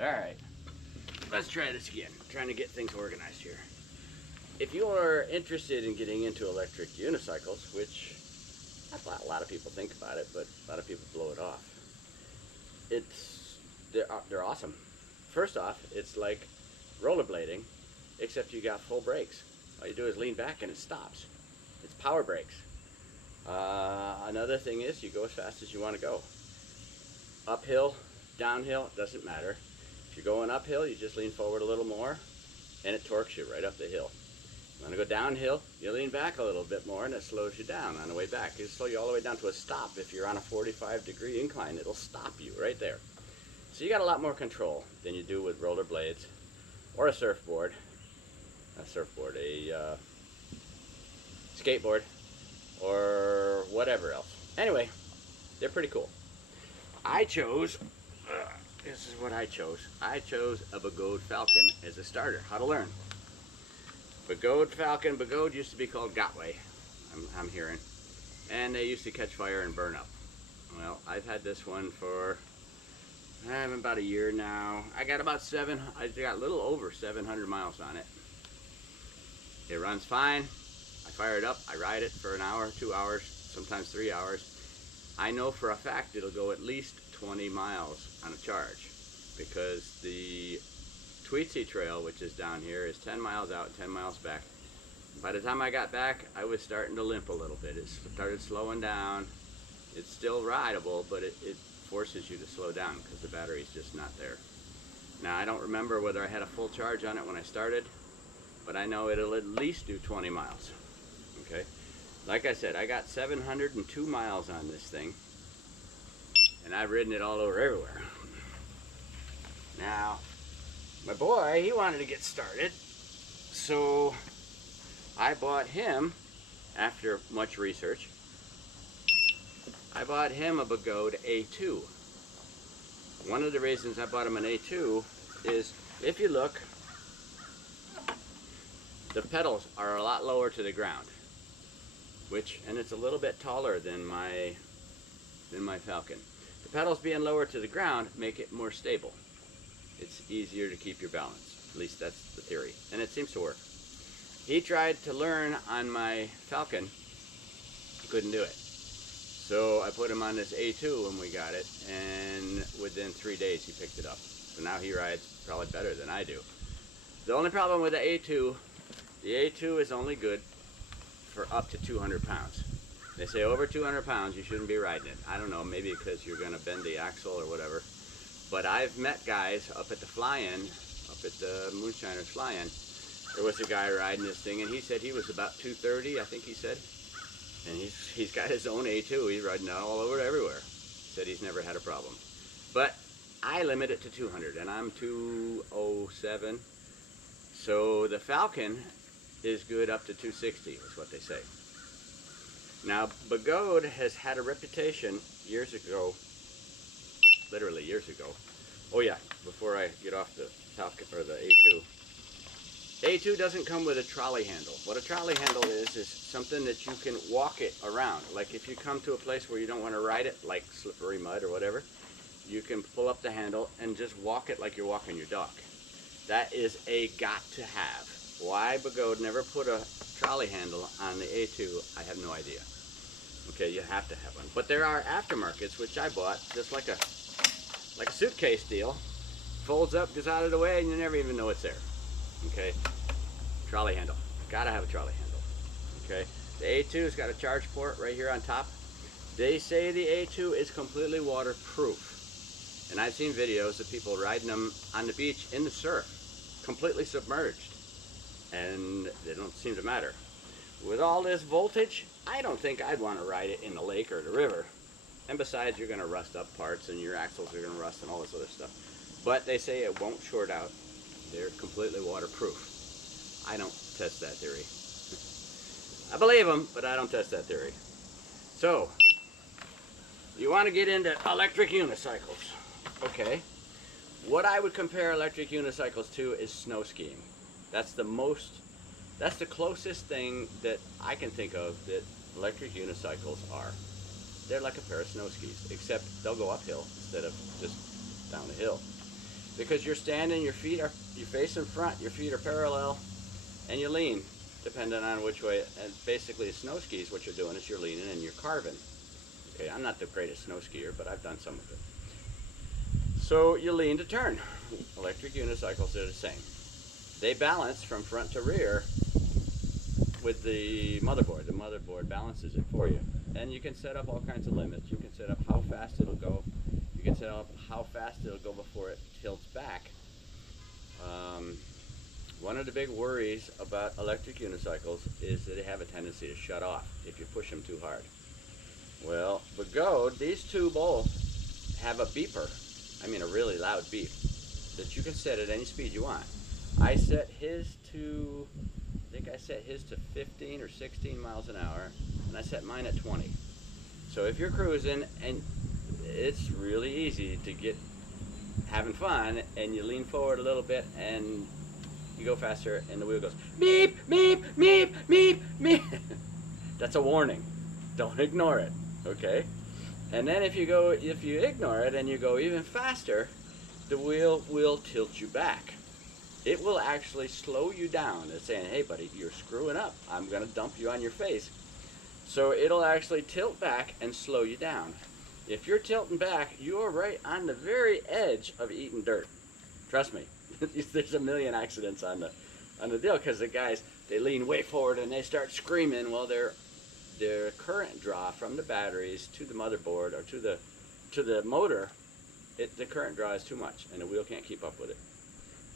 Alright, let's try this again. I'm trying to get things organized here. If you are interested in getting into electric unicycles, which a lot of people think about it, but a lot of people blow it off. They're awesome. First off, it's like rollerblading, except you got full brakes. All you do is lean back and it stops. It's power brakes. Another thing is you go as fast as you want to go. Uphill, downhill, doesn't matter. If you're going uphill, you just lean forward a little more and it torques you right up the hill. You want to go downhill, you lean back a little bit more and it slows you down on the way back. It'll slow you all the way down to a stop. If you're on a 45-degree incline, it'll stop you right there. So you got a lot more control than you do with rollerblades or a surfboard. Not a surfboard, a skateboard or whatever else. Anyway, they're pretty cool. This is what I chose. I chose a Begode Falcon as a starter. How to learn. Begode Falcon. Begode used to be called Gotway, I'm hearing. And they used to catch fire and burn up. Well, I've had this one for about a year now. I got a little over 700 miles on it. It runs fine. I fire it up, I ride it for an hour, 2 hours, sometimes 3 hours. I know for a fact it'll go at least 20 miles on a charge because the Tweetsy Trail, which is down here, is 10 miles out, 10 miles back. By the time I got back, I was starting to limp a little bit. It started slowing down. It's still rideable, but it forces you to slow down because the battery's just not there. Now, I don't remember whether I had a full charge on it when I started, but I know it'll at least do 20 miles. Okay? Like I said, I got 702 miles on this thing, and I've ridden it all over everywhere. Now, my boy, he wanted to get started, so I bought him, after much research, I bought him a Begode A2. One of the reasons I bought him an A2 is, if you look, the pedals are a lot lower to the ground, and it's a little bit taller than my Falcon. The pedals being lower to the ground make it more stable. It's easier to keep your balance. At least that's the theory, and it seems to work. He tried to learn on my Falcon, he couldn't do it. So I put him on this A2 when we got it, and within 3 days he picked it up. So now he rides probably better than I do. The only problem with the A2 is only good for up to 200 pounds. They say over 200 pounds you shouldn't be riding it. I don't know, maybe because you're going to bend the axle or whatever. But I've met guys up at the fly-in, up at the Moonshiners fly-in. There was a guy riding this thing, and he said he was about 230, I think he said. And he's got his own A2. He's riding it all over everywhere. Said he's never had a problem. But I limit it to 200, and I'm 207. So the Falcon is good up to 260, is what they say. Now, Begode has had a reputation years ago, literally years ago. Oh yeah, before I get off the Falcon or the A2. A2 doesn't come with a trolley handle. What a trolley handle is something that you can walk it around. Like if you come to a place where you don't want to ride it, like slippery mud or whatever, you can pull up the handle and just walk it like you're walking your dog. That is a got to have. Why Begode never put a trolley handle on the A2, I have no idea. Okay, you have to have one. But there are aftermarkets, which I bought, just like a suitcase deal. Folds up, goes out of the way, and you never even know it's there. Okay, trolley handle. Gotta have a trolley handle. Okay, the A2's got a charge port right here on top. They say the A2 is completely waterproof. And I've seen videos of people riding them on the beach in the surf, completely submerged. And they don't seem to matter. With all this voltage, I don't think I'd want to ride it in the lake or the river. And besides, you're going to rust up parts and your axles are going to rust and all this other stuff. But they say it won't short out. They're completely waterproof. I don't test that theory. I believe them, but I don't test that theory. So, you want to get into electric unicycles. Okay. What I would compare electric unicycles to is snow skiing. That's the closest thing that I can think of that electric unicycles are. They're like a pair of snow skis, except they'll go uphill instead of just down the hill. because you're standing, you're facing front, your feet are parallel, and you lean, depending on which way. And basically, snow skis, what you're doing is you're leaning and you're carving. Okay, I'm not the greatest snow skier, but I've done some of it. So you lean to turn. Electric unicycles are the same. They balance from front to rear with the motherboard. The motherboard balances it for you. And you can set up all kinds of limits. You can set up how fast it'll go. You can set up how fast it'll go before it tilts back. One of the big worries about electric unicycles is that they have a tendency to shut off if you push them too hard. Well, but these two both have a beeper. I mean a really loud beep that you can set at any speed you want. I set his to, I think I set his to 15 or 16 miles an hour, and I set mine at 20. So if you're cruising, and it's really easy to get having fun, and you lean forward a little bit, and you go faster, and the wheel goes beep, beep, beep, beep, beep. That's a warning. Don't ignore it, okay? And then if you ignore it and you go even faster, the wheel will tilt you back. It will actually slow you down. It's saying, hey buddy, you're screwing up. I'm gonna dump you on your face. So it'll actually tilt back and slow you down. If you're tilting back, you're right on the very edge of eating dirt. Trust me, there's a million accidents on the deal, because the guys, they lean way forward and they start screaming. Well, their current draw from the batteries to the motherboard or to the motor, the current draw is too much and the wheel can't keep up with it.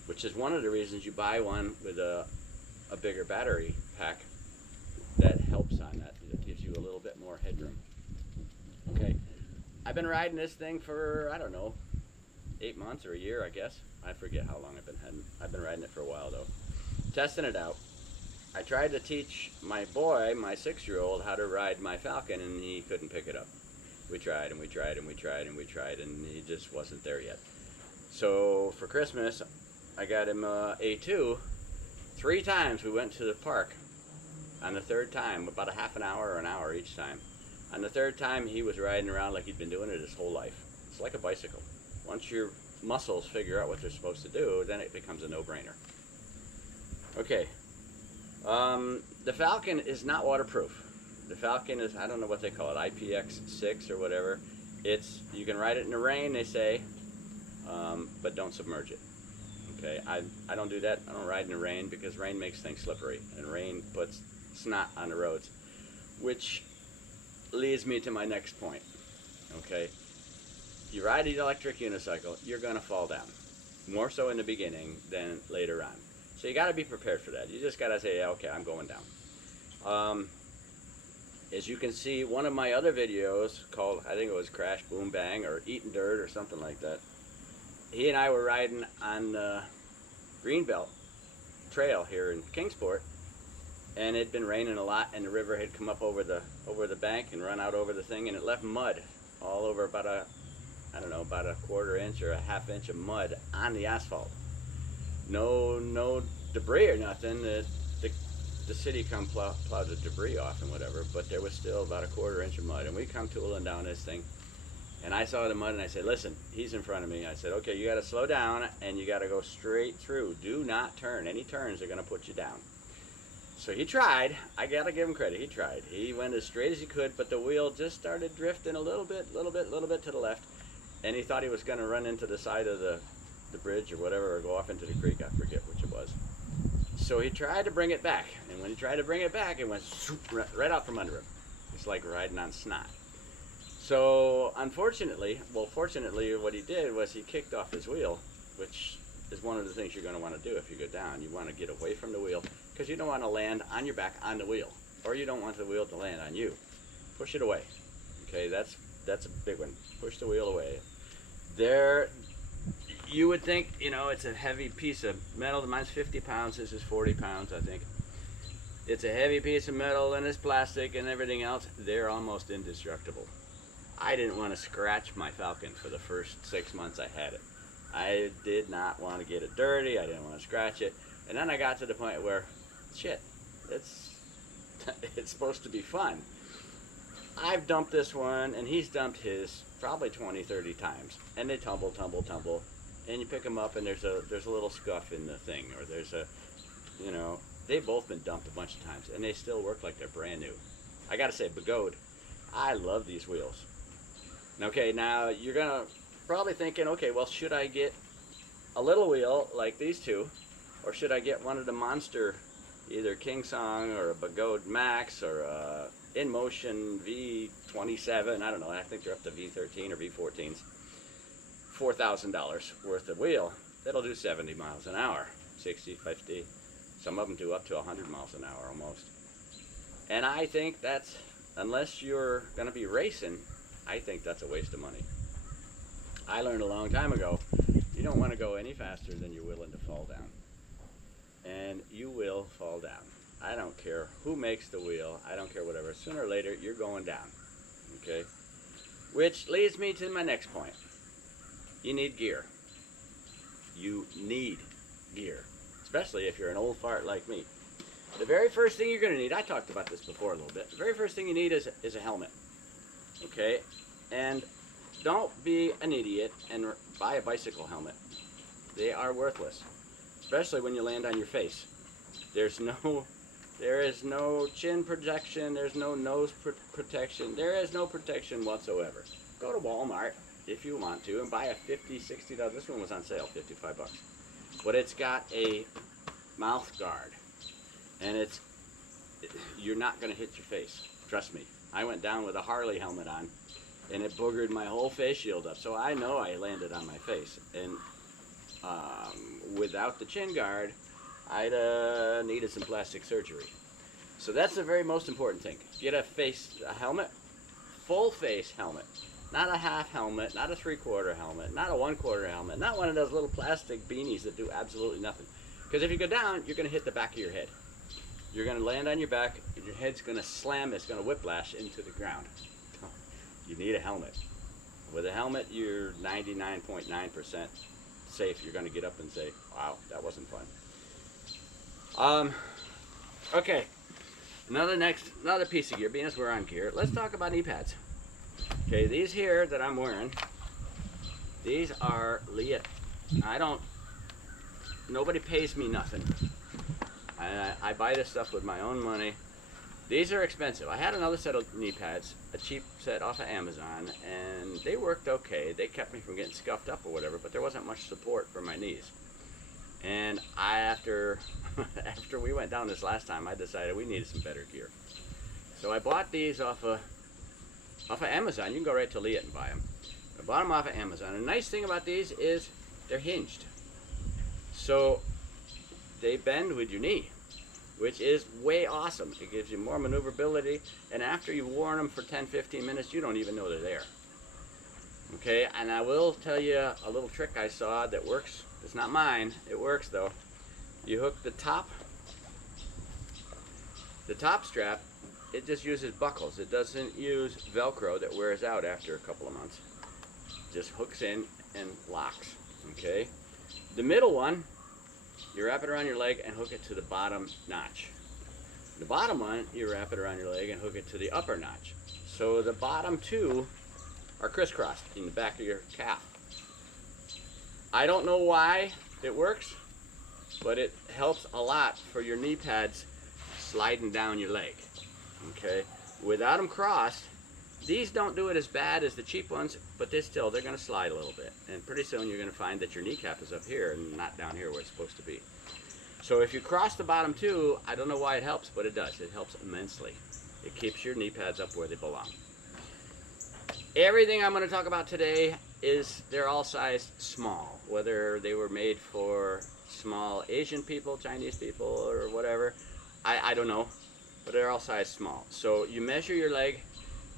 Which is one of the reasons you buy one with a bigger battery pack that helps on that. It gives you a little bit more headroom. Okay, I've been riding this thing for, I don't know, 8 months or a year, I guess. I forget how long I've been riding it for a while though. Testing it out. I tried to teach my boy, my 6-year-old, how to ride my Falcon, and he couldn't pick it up. We tried and we tried and we tried and we tried, and he just wasn't there yet. So for Christmas, I got him A2. 3 times we went to the park. On the 3rd time, about a half an hour or an hour each time. On the 3rd time, he was riding around like he'd been doing it his whole life. It's like a bicycle. Once your muscles figure out what they're supposed to do, then it becomes a no-brainer. Okay. The Falcon is not waterproof. The Falcon is, I don't know what they call it, IPX6 or whatever. You can ride it in the rain, they say, but don't submerge it. Okay, I don't do that. I don't ride in the rain because rain makes things slippery, and rain puts snot on the roads, which leads me to my next point. Okay, you ride an electric unicycle, you're gonna fall down, more so in the beginning than later on. So you got to be prepared for that. You just got to say, yeah, okay, I'm going down. As you can see, one of my other videos called, I think it was Crash Boom Bang or Eating Dirt or something like that. He and I were riding on the Greenbelt Trail here in Kingsport, and it'd been raining a lot, and the river had come up over the bank and run out over the thing, and it left mud all over about a 1/4 inch or a 1/2 inch of mud on the asphalt. No debris or nothing. The city come plowed the debris off and whatever, but there was still about a 1/4 inch of mud, and we come tooling down this thing. And I saw the mud, and I said, listen, he's in front of me. I said, okay, you got to slow down, and you got to go straight through. Do not turn. Any turns are going to put you down. So he tried. I got to give him credit. He tried. He went as straight as he could, but the wheel just started drifting a little bit to the left, and he thought he was going to run into the side of the bridge or whatever, or go off into the creek. I forget which it was. So he tried to bring it back, and when he tried to bring it back, it went right out from under him. It's like riding on snot. So fortunately, what he did was he kicked off his wheel, which is one of the things you're going to want to do if you go down. You want to get away from the wheel, because you don't want to land on your back on the wheel, or you don't want the wheel to land on you. Push it away. Okay, that's a big one. Push the wheel away. You would think, it's a heavy piece of metal. Mine's 50 pounds. This is 40 pounds, I think. It's a heavy piece of metal, and it's plastic and everything else. They're almost indestructible. I didn't want to scratch my Falcon for the first 6 months I had it. I did not want to get it dirty. I didn't want to scratch it. And then I got to the point where, shit, it's supposed to be fun. I've dumped this one, and he's dumped his probably 20, 30 times. And they tumble. and you pick them up and there's a little scuff in the thing, or there's a, you know, they've both been dumped a bunch of times and they still work like they're brand new. I gotta say, Begode, I love these wheels. Okay, now you're gonna probably thinking, okay, well, should I get a little wheel like these two, or should I get one of the monster, either King Song or a Begode Max or a InMotion V27, I don't know, I think they're up to V13 or V14s, $4,000 worth of wheel. That'll do 70 miles an hour, 60, 50, some of them do up to 100 miles an hour almost. And I think that's, unless you're gonna be racing, I think that's a waste of money. I learned a long time ago, you don't want to go any faster than you're willing to fall down. And you will fall down. I don't care who makes the wheel, I don't care whatever. Sooner or later, you're going down. Okay? Which leads me to my next point. You need gear. You need gear. Especially if you're an old fart like me. The very first thing you're going to need, I talked about this before a little bit, the very first thing you need is a helmet. Okay? And don't be an idiot and buy a bicycle helmet. They are worthless. Especially when you land on your face. There is no chin protection, there's no nose protection, there is no protection whatsoever. Go to Walmart if you want to and buy a $50, $60, this one was on sale, 55 bucks. But it's got a mouth guard. And you're not going to hit your face. Trust me. I went down with a Harley helmet on and it boogered my whole face shield up. So I know I landed on my face. And without the chin guard, I'd needed some plastic surgery. So that's the very most important thing. Get a helmet, full face helmet. Not a half helmet, not a 3/4 helmet, not a 1/4 helmet, not one of those little plastic beanies that do absolutely nothing. Because if you go down, you're going to hit the back of your head. You're going to land on your back, and your head's going to slam, it's going to whiplash into the ground. You need a helmet. With a helmet, you're 99.9% safe. You're going to get up and say, wow, that wasn't fun. Okay, another piece of gear, being as we're on gear, let's talk about knee pads. Okay, these here that I'm wearing, these are Leah. Nobody pays me nothing. I buy this stuff with my own money. These are expensive. I had another set of knee pads, a cheap set off of Amazon, and they worked okay. They kept me from getting scuffed up or whatever, but there wasn't much support for my knees. And after we went down this last time, I decided we needed some better gear. So I bought these off of Amazon. You can go right to Leah and buy them. I bought them off of Amazon. And the nice thing about these is they're hinged. So they bend with your knee, which is way awesome. It gives you more maneuverability, and after you've worn them for 10-15 minutes, you don't even know they're there. Okay, and I will tell you a little trick I saw that works. It's not mine, it works though. You hook the top strap, it just uses buckles. It doesn't use Velcro that wears out after a couple of months. It just hooks in and locks, okay? The middle one, you wrap it around your leg and hook it to the bottom notch. The bottom one, you wrap it around your leg and hook it to the upper notch. So the bottom two are crisscrossed in the back of your calf. I don't know why it works, but it helps a lot for your knee pads sliding down your leg. Okay, without them crossed, these don't do it as bad as the cheap ones, but they're going to slide a little bit. And pretty soon you're going to find that your kneecap is up here and not down here where it's supposed to be. So if you cross the bottom two, I don't know why it helps, but it does. It helps immensely. It keeps your knee pads up where they belong. Everything I'm going to talk about today they're all sized small. Whether they were made for small Asian people, Chinese people, or whatever, I don't know. But they're all sized small. So you measure your leg,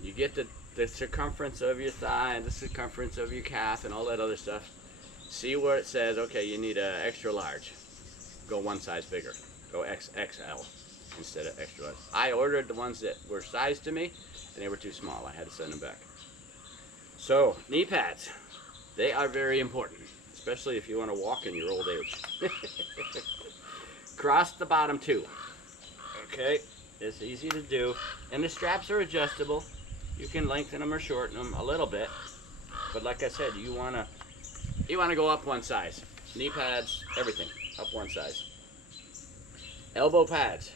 you get the circumference of your thigh and the circumference of your calf and all that other stuff. See where it says, okay, you need an extra large. Go one size bigger. Go XXL instead of extra large. I ordered the ones that were sized to me, and they were too small. I had to send them back. So, knee pads. They are very important, especially if you want to walk in your old age. Cross the bottom two. Okay, it's easy to do. And the straps are adjustable. You can lengthen them or shorten them a little bit. But like I said, you want to you want to go up one size. Knee pads, everything, up one size. Elbow pads,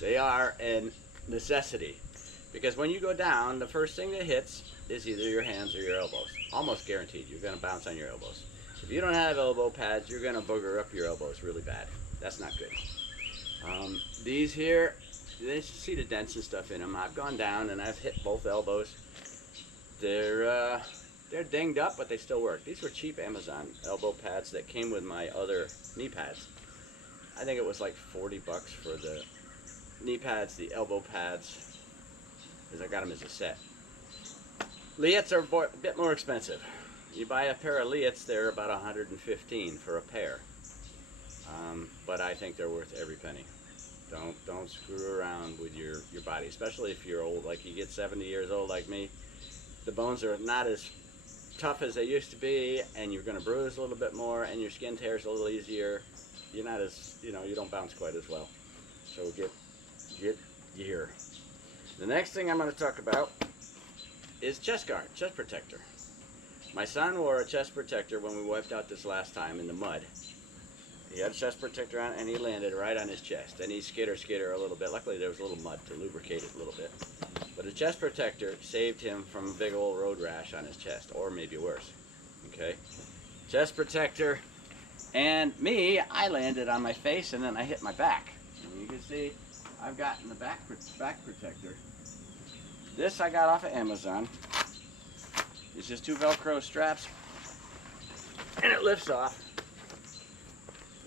they are a necessity. Because when you go down, the first thing that hits is either your hands or your elbows. Almost guaranteed, you're going to bounce on your elbows. If you don't have elbow pads, you're going to booger up your elbows really bad. That's not good. These here, you see the dents and stuff in them. I've gone down and I've hit both elbows. They're dinged up, but they still work. These were cheap Amazon elbow pads that came with my other knee pads. I think it was like 40 bucks for the knee pads, the elbow pads, because I got them as a set. Liets are a bit more expensive. You buy a pair of Liets, they're about $115 for a pair. But I think they're worth every penny. Don't screw around with your body, especially if you're old, like you get 70 years old like me. The bones are not as tough as they used to be, and you're going to bruise a little bit more, and your skin tears a little easier. You're not as, you don't bounce quite as well. So get gear. The next thing I'm going to talk about is chest guard, chest protector. My son wore a chest protector when we wiped out this last time in the mud. He had a chest protector on, and he landed right on his chest. And he skitter a little bit. Luckily, there was a little mud to lubricate it a little bit. But a chest protector saved him from a big old road rash on his chest, or maybe worse. Okay? Chest protector. And me, I landed on my face, and then I hit my back. And you can see, I've gotten the back protector. This I got off of Amazon. It's just two Velcro straps, and it lifts off.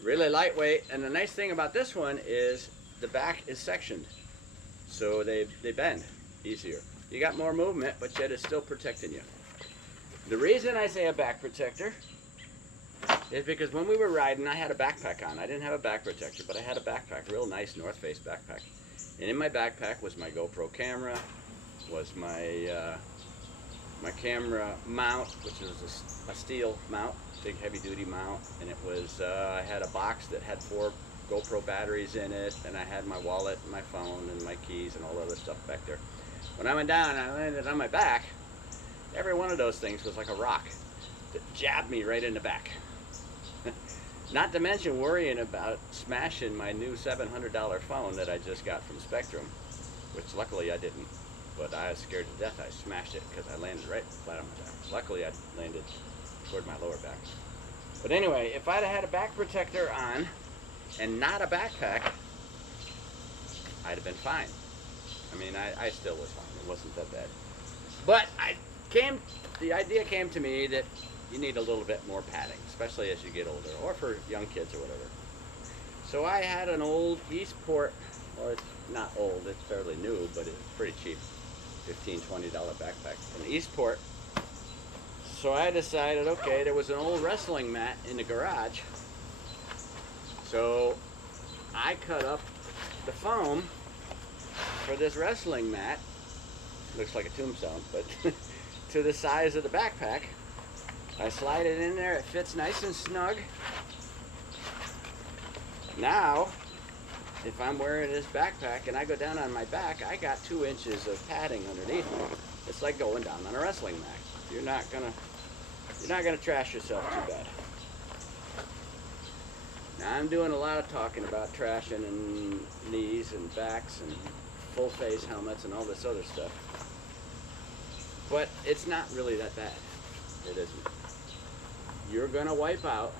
Really lightweight, and the nice thing about this one is the back is sectioned, so they bend easier. You got more movement, but yet it's still protecting you. The reason I say a back protector is because when we were riding, I had a backpack on. I didn't have a back protector, but I had a backpack, real nice North Face backpack. And in my backpack was my GoPro camera, was my my camera mount, which is a steel mount, big heavy duty mount, and it was I had a box that had 4 GoPro batteries in it, and I had my wallet and my phone and my keys and all the other stuff back there. When I went down and I landed on my back, every one of those things was like a rock that jabbed me right in the back. Not to mention worrying about smashing my new $700 phone that I just got from Spectrum, which luckily I didn't. But I was scared to death. I smashed it because I landed right flat on my back. Luckily, I landed toward my lower back. But anyway, if I'd have had a back protector on and not a backpack, I'd have been fine. I mean, I still was fine. It wasn't that bad. But the idea came to me that you need a little bit more padding, especially as you get older, or for young kids or whatever. So I had an old Eastport, or it's not old, it's fairly new, but it's pretty cheap. $15, $20 backpack from Eastport. So I decided, okay, there was an old wrestling mat in the garage. So I cut up the foam for this wrestling mat. Looks like a tombstone, but to the size of the backpack. I slide it in there, it fits nice and snug. Now, if I'm wearing this backpack and I go down on my back, I got 2 inches of padding underneath me. It's like going down on a wrestling mat. You're not gonna trash yourself too bad. Now I'm doing a lot of talking about trashing and knees and backs and full face helmets and all this other stuff. But it's not really that bad. It isn't. You're gonna wipe out,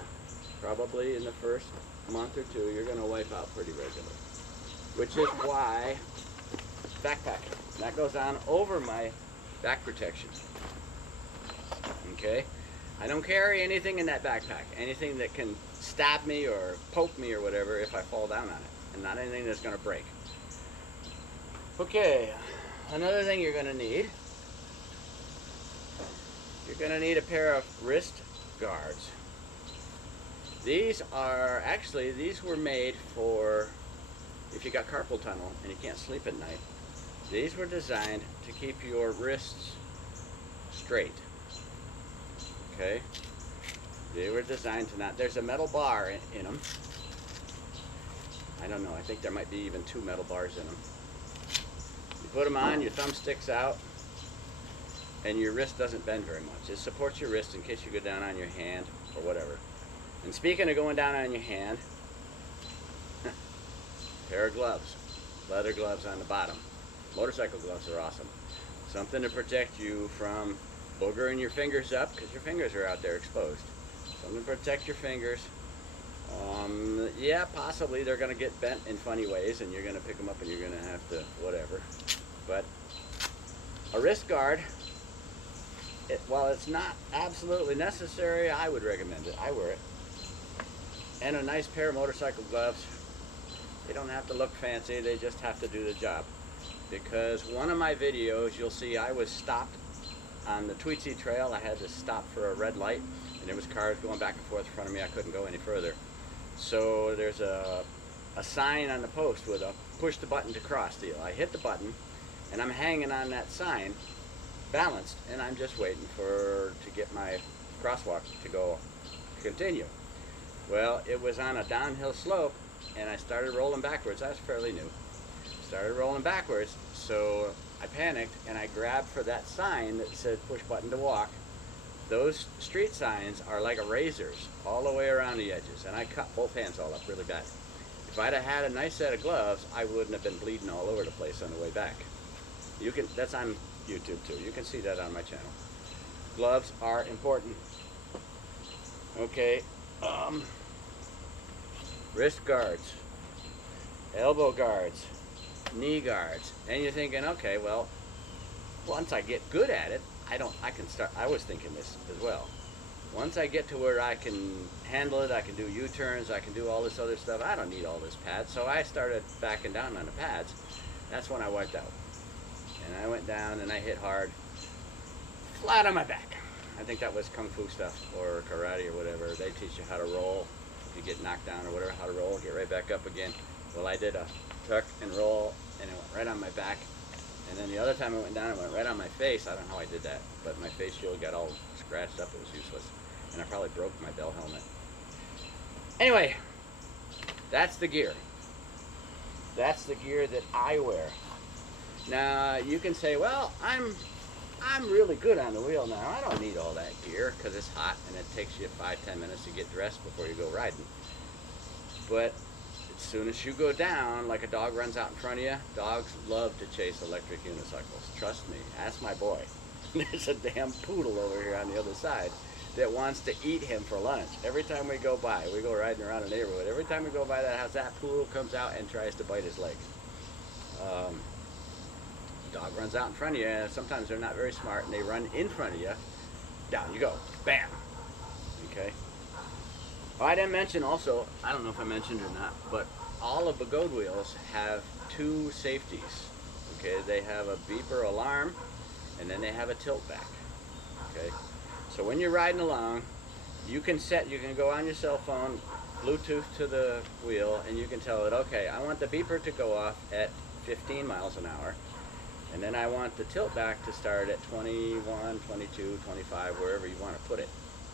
probably in the first month or 2, you're gonna wipe out pretty regularly. Which is why backpack. That goes on over my back protection. Okay? I don't carry anything in that backpack. Anything that can stab me or poke me or whatever if I fall down on it. And not anything that's gonna break. Okay, another thing you're gonna need. You're gonna need a pair of wrist guards. These were made for if you got carpal tunnel and you can't sleep at night. These were designed to keep your wrists straight. Okay? They were designed to not, there's a metal bar in them. I don't know, I think there might be even 2 metal bars in them. You put them on, your thumb sticks out. and your wrist doesn't bend very much. It supports your wrist in case you go down on your hand or whatever. And speaking of going down on your hand, pair of gloves, leather gloves on the bottom. Motorcycle gloves are awesome. Something to protect you from boogering your fingers up, because your fingers are out there exposed. Something to protect your fingers. Yeah, possibly they're going to get bent in funny ways, and you're going to pick them up and you're going to have to whatever. But a wrist guard, while it's not absolutely necessary, I would recommend it. I wear it. And a nice pair of motorcycle gloves. They don't have to look fancy, they just have to do the job. Because one of my videos, you'll see I was stopped on the Tweetsy Trail. I had to stop for a red light, and there was cars going back and forth in front of me. I couldn't go any further. So there's a sign on the post with a push the button to cross deal. I hit the button, and I'm hanging on that sign, balanced, and I'm just waiting to get my crosswalk to continue. Well, it was on a downhill slope, and I started rolling backwards. I was fairly new. Started rolling backwards, so I panicked, and I grabbed for that sign that said push button to walk. Those street signs are like razors all the way around the edges, and I cut both hands all up really bad. If I'd have had a nice set of gloves, I wouldn't have been bleeding all over the place on the way back. That's on YouTube too. You can see that on my channel. Gloves are important. Okay, wrist guards, elbow guards, knee guards, and you're thinking, okay, well, once I get good at it, I was thinking this as well. Once I get to where I can handle it, I can do U-turns, I can do all this other stuff, I don't need all this pads. So I started backing down on the pads. That's when I wiped out. And I went down and I hit hard, flat on my back. I think that was Kung Fu stuff or karate or whatever. They teach you how to roll. If you get knocked down or whatever, how to roll, get right back up again. Well, I did a tuck and roll, and it went right on my back. And then the other time I went down, it went right on my face. I don't know how I did that, but my face shield got all scratched up. It was useless. And I probably broke my bell helmet. Anyway, that's the gear. That's the gear that I wear. Now, you can say, well, I'm really good on the wheel now. I don't need all that gear because it's hot and it takes you 5-10 minutes to get dressed before you go riding. But as soon as you go down, like a dog runs out in front of you, dogs love to chase electric unicycles. Trust me, ask my boy. There's a damn poodle over here on the other side that wants to eat him for lunch. Every time we go by, we go riding around the neighborhood, every time we go by that house, that poodle comes out and tries to bite his leg. Dog runs out in front of you, and sometimes they're not very smart, and they run in front of you, down you go, bam, okay? Oh, I didn't mention also, I don't know if I mentioned or not, but all of the goat wheels have two safeties, okay? They have a beeper alarm, and then they have a tilt back, okay? So when you're riding along, you can go on your cell phone, Bluetooth to the wheel, and you can tell it, okay, I want the beeper to go off at 15 miles an hour, and then I want the tilt back to start at 21, 22, 25, wherever you want to put it,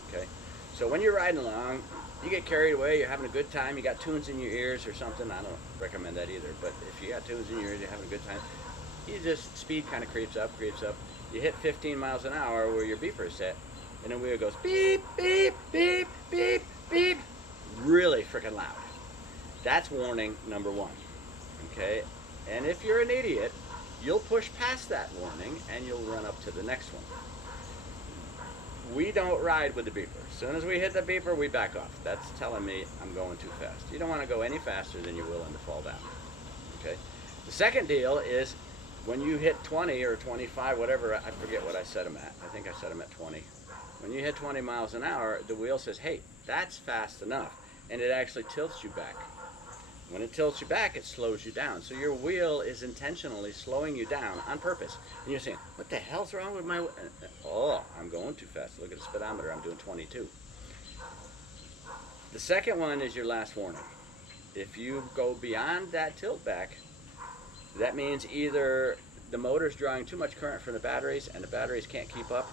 okay? So when you're riding along, you get carried away, you're having a good time, you got tunes in your ears or something, I don't recommend that either, but if you got tunes in your ears, you're having a good time, speed kind of creeps up, you hit 15 miles an hour where your beeper is set, and the wheel goes beep, beep, beep, beep, beep, really freaking loud. That's warning number one, okay? And if you're an idiot, you'll push past that warning and you'll run up to the next one. We don't ride with the beeper. As soon as we hit the beeper, we back off. That's telling me I'm going too fast. You don't want to go any faster than you're willing to fall down, okay? The second deal is when you hit 20 or 25, whatever, I forget what I set them at. I think I set them at 20. When you hit 20 miles an hour, the wheel says, hey, that's fast enough, and it actually tilts you back. When it tilts you back, it slows you down. So your wheel is intentionally slowing you down on purpose. And you're saying, what the hell's wrong with my wheel? Oh, I'm going too fast. Look at the speedometer. I'm doing 22. The second one is your last warning. If you go beyond that tilt back, that means either the motor's drawing too much current from the batteries and the batteries can't keep up,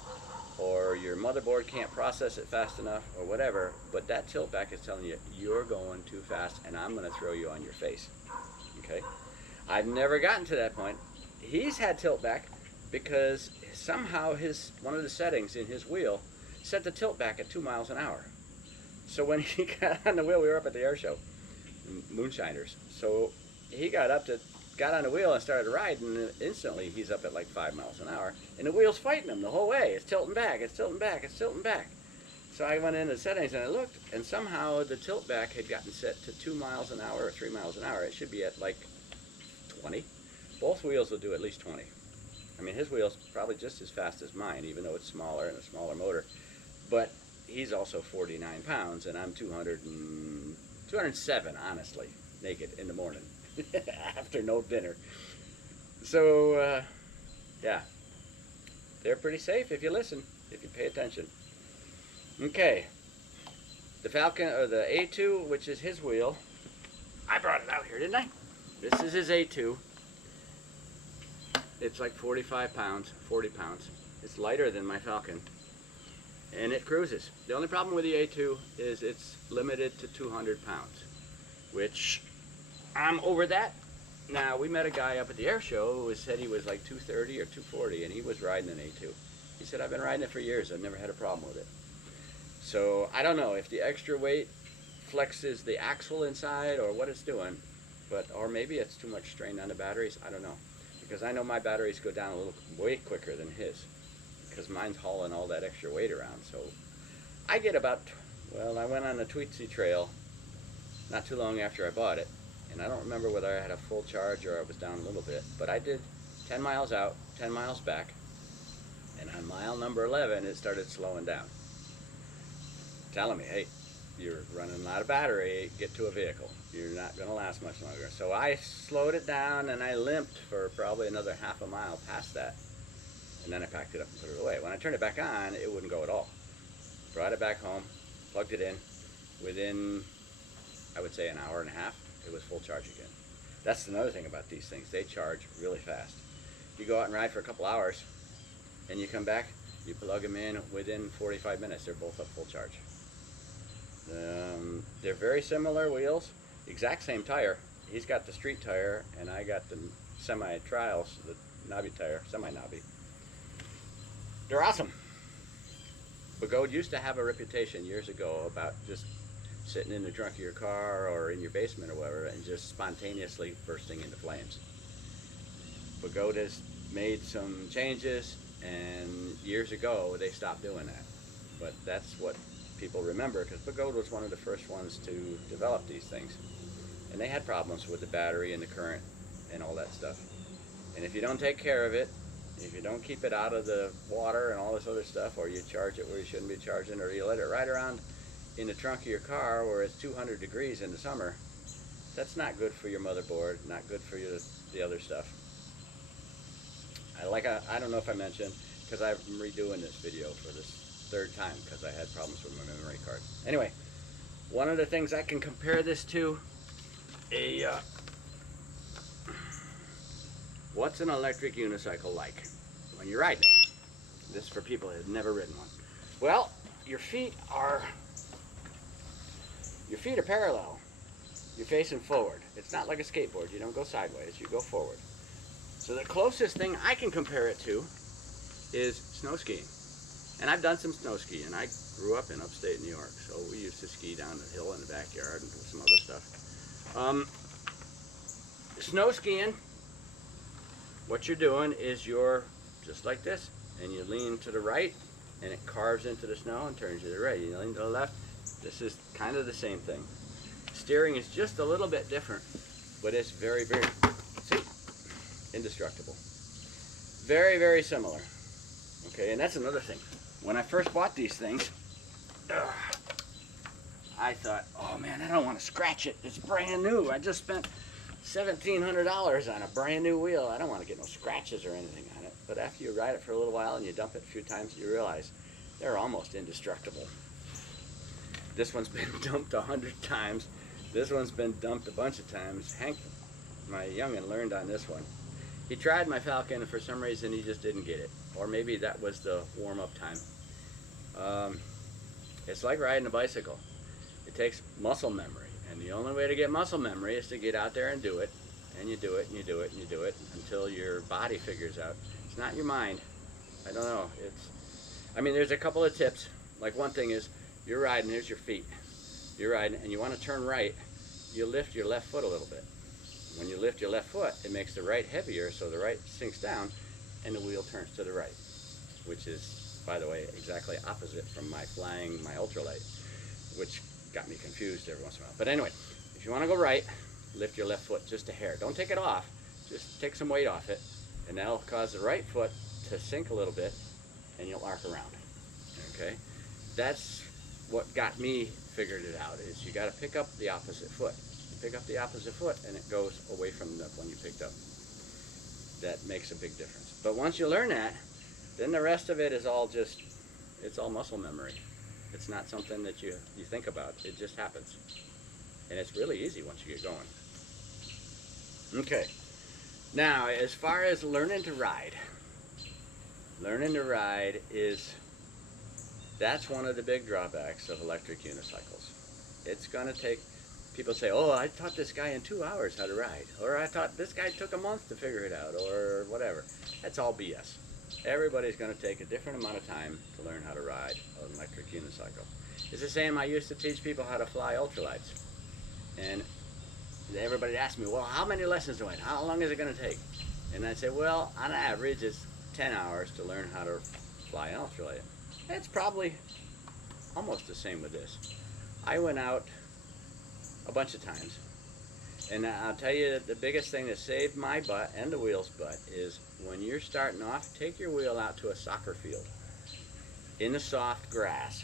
or your motherboard can't process it fast enough, or whatever, but that tilt back is telling you, you're going too fast and I'm going to throw you on your face, okay? I've never gotten to that point. He's had tilt back because somehow one of the settings in his wheel set the tilt back at 2 miles an hour. So when he got on the wheel, we were up at the air show, Moonshiners. So he got on the wheel and started riding, and instantly he's up at like 5 miles an hour, and the wheel's fighting him the whole way. It's tilting back, it's tilting back, it's tilting back. So I went into the settings and I looked, and somehow the tilt back had gotten set to 2 miles an hour or 3 miles an hour. It should be at like 20. Both wheels will do at least 20. I mean, his wheel's probably just as fast as mine, even though it's smaller and a smaller motor. But he's also 49 pounds, and I'm 207, honestly, naked in the morning after no dinner. So, yeah, they're pretty safe if you listen, if you pay attention. Okay, the Falcon, or the A2, which is his wheel, I brought it out here, didn't I? This is his A2. It's like 45 pounds, 40 pounds. It's lighter than my Falcon, and it cruises. The only problem with the A2 is it's limited to 200 pounds, which I'm over that. Now, we met a guy up at the air show who said he was like 230 or 240, and he was riding an A2. He said, I've been riding it for years. I've never had a problem with it. So I don't know if the extra weight flexes the axle inside or what it's doing, or maybe it's too much strain on the batteries. I don't know, because I know my batteries go down a little way quicker than his, because mine's hauling all that extra weight around. So I get about, well, I went on the Tweetsy Trail not too long after I bought it, and I don't remember whether I had a full charge or I was down a little bit, but I did 10 miles out, 10 miles back, and on mile number 11 it started slowing down, telling me, hey, you're running out of battery, get to a vehicle. You're not going to last much longer. So I slowed it down, and I limped for probably another half a mile past that, and then I packed it up and put it away. When I turned it back on, it wouldn't go at all. Brought it back home, plugged it in. Within, I would say, an hour and a half, it was full charge again. That's another thing about these things. They charge really fast. You go out and ride for a couple hours, and you come back, you plug them in, within 45 minutes, they're both up full charge. They're very similar wheels, exact same tire. He's got the street tire, and I got the semi-trials, the knobby tire, semi-knobby. They're awesome. Pagode used to have a reputation years ago about just sitting in the trunk of your car or in your basement or whatever and just spontaneously bursting into flames. Pagode has made some changes, and years ago they stopped doing that. But that's what people remember, because Pagode was one of the first ones to develop these things. And they had problems with the battery and the current and all that stuff. And if you don't take care of it, if you don't keep it out of the water and all this other stuff, or you charge it where you shouldn't be charging, or you let it ride around in the trunk of your car where it's 200 degrees in the summer, that's not good for your motherboard, not good for the other stuff. I don't know if I mentioned, because I'm redoing this video for this third time because I had problems with my memory card. Anyway, one of the things I can compare this to, what's an electric unicycle like when you're riding it? This is for people that have never ridden one. Well, your feet are parallel. You're facing forward. It's not like a skateboard. You don't go sideways, you go forward. So the closest thing I can compare it to is snow skiing. And I've done some snow skiing. I grew up in upstate New York, so we used to ski down the hill in the backyard and do some other stuff. Snow skiing, what you're doing is you're just like this, and you lean to the right, and it carves into the snow and turns you to the right. You lean to the left. This is kind of the same thing. Steering is just a little bit different, but it's very, very, see, indestructible. Very, very similar. Okay, and that's another thing. When I first bought these things, I thought, oh man, I don't want to scratch it. It's brand new. I just spent $1,700 on a brand new wheel. I don't want to get no scratches or anything on it. But after you ride it for a little while and you dump it a few times, you realize they're almost indestructible. This one's been dumped 100 times. This one's been dumped a bunch of times. Hank, my youngin', learned on this one. He tried my Falcon, and for some reason he just didn't get it. Or maybe that was the warm-up time. It's like riding a bicycle. It takes muscle memory, and the only way to get muscle memory is to get out there and do it, and you do it, and you do it, and you do it, until your body figures out. It's not your mind. I don't know. I mean, there's a couple of tips. Like one thing is, you're riding, here's your feet. You're riding and you want to turn right, you lift your left foot a little bit. When you lift your left foot, it makes the right heavier, so the right sinks down and the wheel turns to the right, which is, by the way, exactly opposite from my flying my ultralight, which got me confused every once in a while. But anyway, if you want to go right, lift your left foot just a hair. Don't take it off, just take some weight off it, and that'll cause the right foot to sink a little bit, and you'll arc around. Okay, that's what got me figured it out, is you got to pick up the opposite foot. You pick up the opposite foot and it goes away from the one you picked up. That makes a big difference. But once you learn that, then the rest of it is all just, it's all muscle memory. It's not something that you think about. It just happens. And it's really easy once you get going. Okay, now as far as learning to ride is, that's one of the big drawbacks of electric unicycles. It's going to take, people say, oh, I taught this guy in 2 hours how to ride, or I taught this guy took a month to figure it out, or whatever. That's all BS. Everybody's going to take a different amount of time to learn how to ride an electric unicycle. It's the same, I used to teach people how to fly ultralights. And everybody asked me, well, how many lessons do I need? How long is it going to take? And I'd say, well, on average, it's 10 hours to learn how to fly an ultralight. It's probably almost the same with this. I went out a bunch of times, and I'll tell you that the biggest thing that saved my butt and the wheel's butt is when you're starting off, take your wheel out to a soccer field in the soft grass,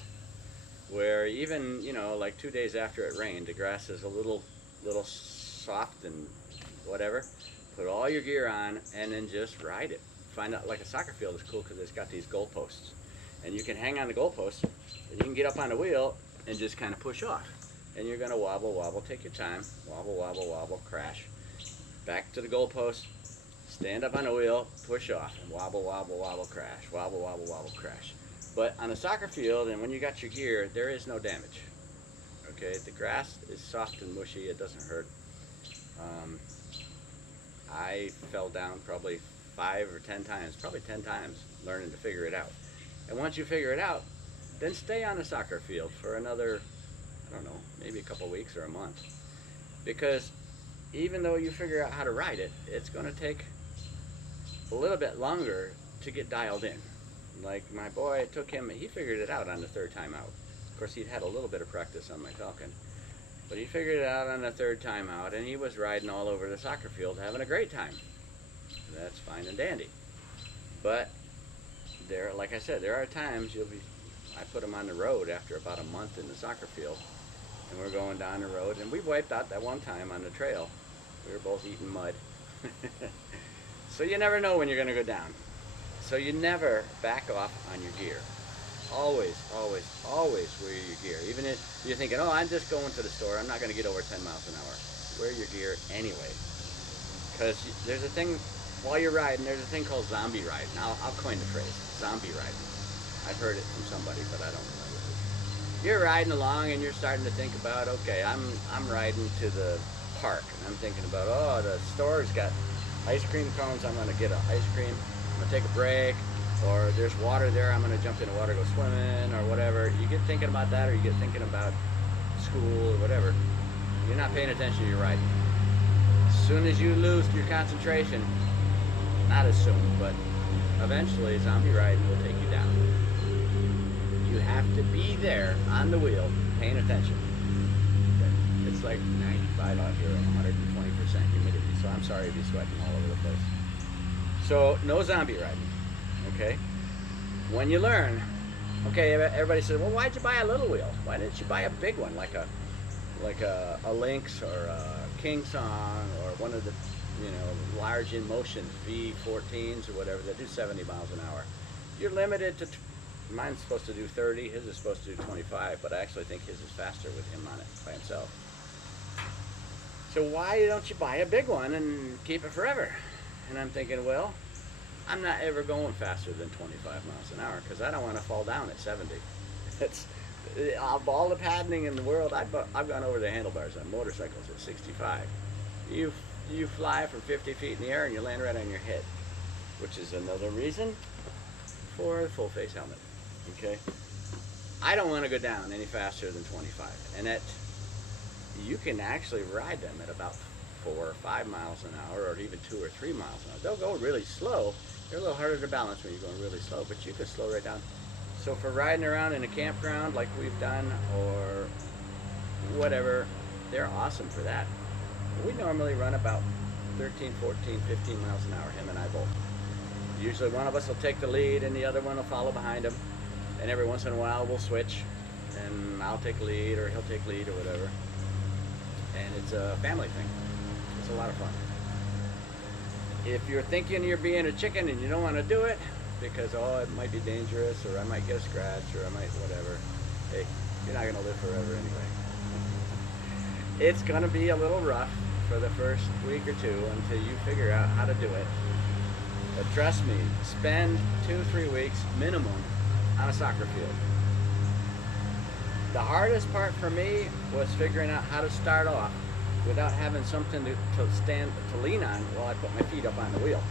where even, you know, like 2 days after it rained, the grass is a little soft and whatever. Put all your gear on and then just ride it. Find out, like a soccer field is cool because it's got these goalposts, and you can hang on the goalposts and you can get up on the wheel and just kind of push off, and you're going to wobble, wobble, take your time, wobble, wobble, wobble, crash, back to the goalpost, stand up on the wheel, push off, and wobble, wobble, wobble, crash, wobble, wobble, wobble, crash. But on a soccer field, and when you got your gear, there is no damage. Okay, the grass is soft and mushy, it doesn't hurt. I fell down probably 5 or 10 times, probably 10 times, learning to figure it out. And once you figure it out, then stay on the soccer field for another, I don't know, maybe a couple weeks or a month. Because even though you figure out how to ride it, it's going to take a little bit longer to get dialed in. Like my boy, it took him, he figured it out on the 3rd time out. Of course, he'd had a little bit of practice on my Falcon. But he figured it out on the 3rd time out, and he was riding all over the soccer field having a great time. That's fine and dandy. But there, like I said, there are times I put him on the road after about a month in the soccer field, and we're going down the road, and we wiped out that one time on the trail. We were both eating mud. So you never know when you're going to go down. So you never back off on your gear. Always, always, always wear your gear. Even if you're thinking, oh, I'm just going to the store, I'm not going to get over 10 miles an hour. Wear your gear anyway. Because there's a thing, while you're riding, there's a thing called zombie riding. I'll coin the phrase, zombie riding. I've heard it from somebody, but I don't remember. You're riding along and you're starting to think about, okay, I'm riding to the park, and I'm thinking about, oh, the store's got ice cream cones, I'm going to get an ice cream, I'm going to take a break, or there's water there, I'm going to jump in the water, go swimming, or whatever. You get thinking about that, or you get thinking about school, or whatever. You're not paying attention to your riding. As soon as you lose your concentration, not as soon, but eventually zombie riding will take you down. You have to be there on the wheel, paying attention. Okay. It's like 95 out here, 120% humidity, so I'm sorry if you're sweating all over the place. So, no zombie riding. Okay, when you learn, okay, everybody says, well, why'd you buy a little wheel? Why didn't you buy a big one, like a Lynx or a King Song or one of the, you know, large in motion V14s or whatever that do 70 miles an hour? You're limited to, mine's supposed to do 30, his is supposed to do 25, but I actually think his is faster with him on it by himself. So why don't you buy a big one and keep it forever? And I'm thinking, well, I'm not ever going faster than 25 miles an hour because I don't want to fall down at 70. It's, of all the padding in the world, I've gone over the handlebars on motorcycles at 65. You fly from 50 feet in the air and you land right on your head, which is another reason for the full face helmet. Okay, I don't want to go down any faster than 25, and you can actually ride them at about 4 or 5 miles an hour, or even 2 or 3 miles an hour. They'll go really slow. They're a little harder to balance when you're going really slow, but you can slow right down. So for riding around in a campground like we've done, or whatever, they're awesome for that. We normally run about 13, 14, 15 miles an hour, him and I both. Usually one of us will take the lead and the other one will follow behind him. And every once in a while we'll switch, and I'll take lead or he'll take lead or whatever. And it's a family thing. It's a lot of fun. If you're thinking you're being a chicken and you don't want to do it because, oh, it might be dangerous, or I might get a scratch, or I might whatever, hey, you're not going to live forever anyway. It's going to be a little rough for the first week or two until you figure out how to do it. But trust me, spend 2-3 weeks minimum on a soccer field. The hardest part for me was figuring out how to start off without having something to lean on while I put my feet up on the wheel.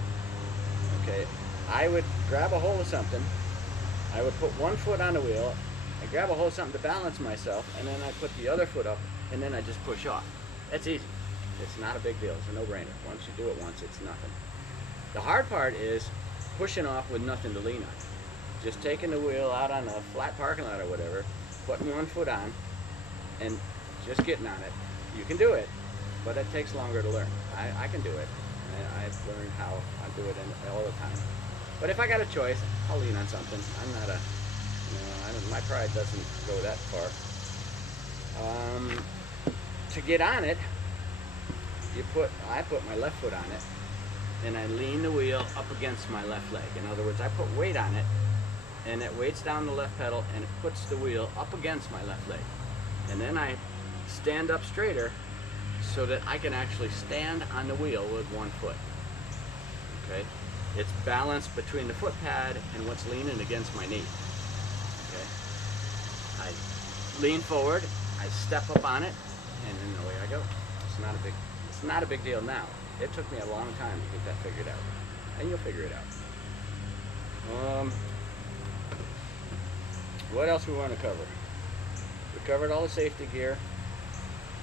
Okay, I would grab a hold of something, I would put one foot on the wheel, I grab a hold of something to balance myself, and then I put the other foot up, and then I just push off. That's easy. It's not a big deal. It's a no-brainer. Once you do it once, it's nothing. The hard part is pushing off with nothing to lean on. Just taking the wheel out on a flat parking lot or whatever, putting one foot on, and just getting on it. You can do it, but it takes longer to learn. I can do it. I've learned how I do it all the time. But if I got a choice, I'll lean on something. I'm not my pride doesn't go that far. To get on it, I put my left foot on it, and I lean the wheel up against my left leg. In other words, I put weight on it, and it weights down the left pedal, and it puts the wheel up against my left leg. And then I stand up straighter so that I can actually stand on the wheel with one foot. Okay? It's balanced between the foot pad and what's leaning against my knee. Okay? I lean forward, I step up on it, and then away I go. It's not a big deal now. It took me a long time to get that figured out. And you'll figure it out. What else we want to cover? We covered all the safety gear.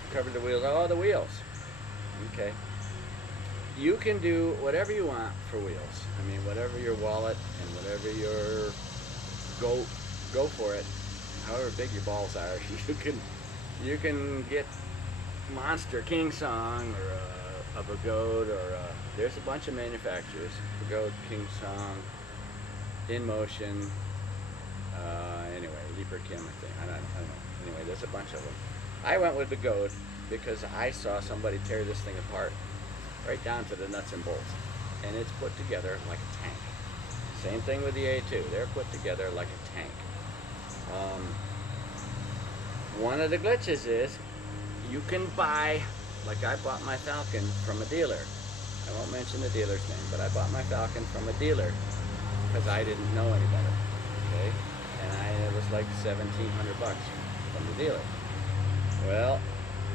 We covered the wheels. Oh, the wheels. Okay. You can do whatever you want for wheels. I mean, whatever your wallet and whatever your go for it. However big your balls are, you can get Monster, King Song, or a Begode, or there's a bunch of manufacturers. Begode, King Song, In Motion. Anyway, Leaper Kim, I think. I don't know. Anyway, there's a bunch of them. I went with Begode because I saw somebody tear this thing apart right down to the nuts and bolts. And it's put together like a tank. Same thing with the A2. They're put together like a tank. One of the glitches is you can buy, like I bought my Falcon from a dealer. I won't mention the dealer's name, but I bought my Falcon from a dealer because I didn't know any better. Okay? And it was like $1,700 from the dealer. Well,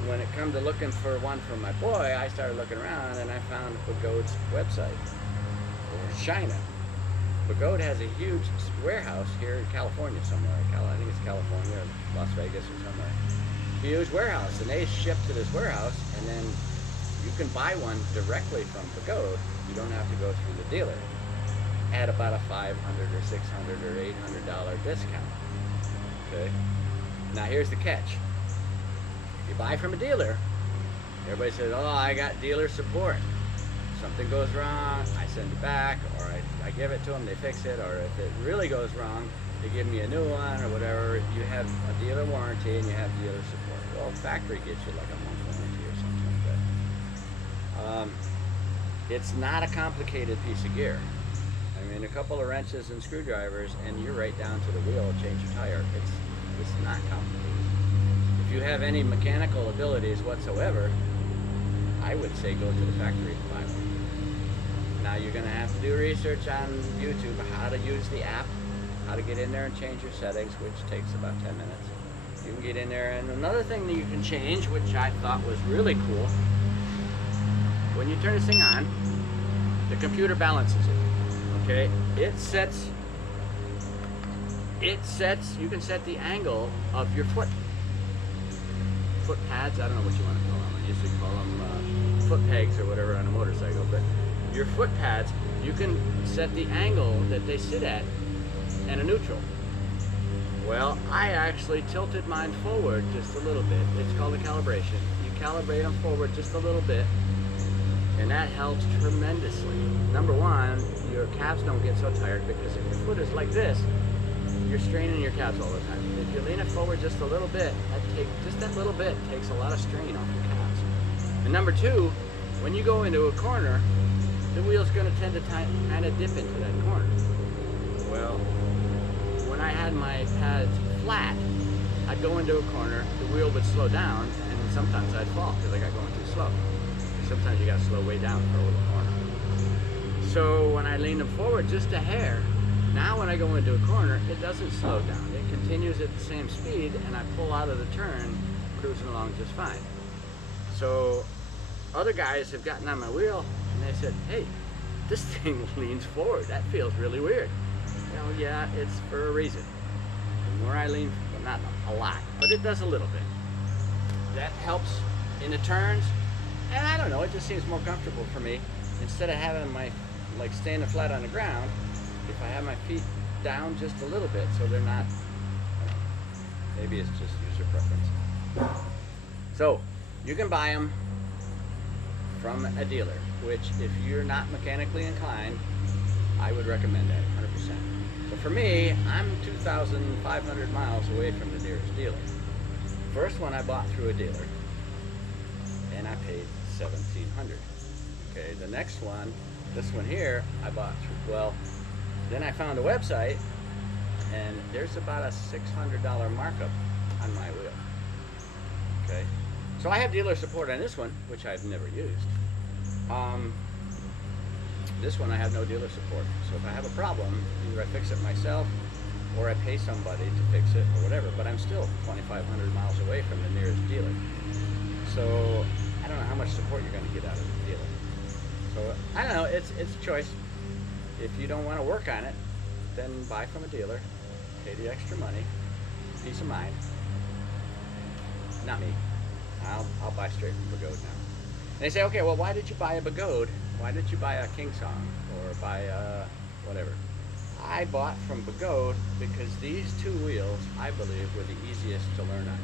when it come to looking for one for my boy, I started looking around and I found Begode's website, or China. Begode has a huge warehouse here in California somewhere. I think it's California or Las Vegas or somewhere. Huge warehouse, and they ship to this warehouse, and then you can buy one directly from Begode. You don't have to go through the dealer at about a $500 or $600 or $800 discount. Okay. Now here's the catch. If you buy from a dealer, everybody says, "Oh, I got dealer support. Something goes wrong, I send it back, or I give it to them, they fix it, or if it really goes wrong, they give me a new one or whatever." You have a dealer warranty and you have dealer support. Well, factory gets you like a month warranty or something like that. It's not a complicated piece of gear. I mean, a couple of wrenches and screwdrivers, and you're right down to the wheel and change your tire. It's not complicated. If you have any mechanical abilities whatsoever, I would say go to the factory and buy one. Now you're going to have to do research on YouTube how to use the app, how to get in there and change your settings, which takes about 10 minutes. You can get in there, and another thing that you can change, which I thought was really cool, when you turn this thing on, the computer balances it. Okay, it sets you can set the angle of your foot pads. I don't know what you want to call them. I used to call them foot pegs or whatever on a motorcycle, but your foot pads, you can set the angle that they sit at and a neutral. Well, I actually tilted mine forward just a little bit. It's called a calibration. You calibrate them forward just a little bit, and that helps tremendously. Number one, your calves don't get so tired, because if your foot is like this, you're straining your calves all the time. If you lean it forward just a little bit, that little bit takes a lot of strain off your calves. And number two, when you go into a corner, the wheel's going to tend to kind of dip into that corner. Well, when I had my pads flat, I'd go into a corner, the wheel would slow down, and then sometimes I'd fall because I got going too slow. Sometimes you got to slow way down for a little corner. So when I lean them forward just a hair, now when I go into a corner, it doesn't slow down. It continues at the same speed, and I pull out of the turn, cruising along just fine. So other guys have gotten on my wheel, and they said, hey, this thing leans forward. That feels really weird. Well, yeah, it's for a reason. The more I lean, well, not a lot, but it does a little bit. That helps in the turns, and I don't know, it just seems more comfortable for me. Instead of having my, like, standing flat on the ground, if I have my feet down just a little bit so they're not, maybe it's just user preference. So, you can buy them from a dealer, which if you're not mechanically inclined, I would recommend that 100%. So for me, I'm 2,500 miles away from the nearest dealer. First one I bought through a dealer, and I paid $1,700. Okay, the next one, this one here, I bought through, well, then I found a website, and there's about a $600 markup on my wheel. Okay, so I have dealer support on this one, which I've never used. This one I have no dealer support. So if I have a problem, either I fix it myself, or I pay somebody to fix it, or whatever. But I'm still 2,500 miles away from the nearest dealer. So I don't know how much support you're going to get out of the dealer. So I don't know. It's a choice. If you don't want to work on it, then buy from a dealer, pay the extra money, peace of mind. Not me. I'll buy straight from Begode now. And they say, okay, well, why did you buy a Begode? Why did you buy a King Song or buy a whatever? I bought from Begode because these two wheels, I believe, were the easiest to learn on.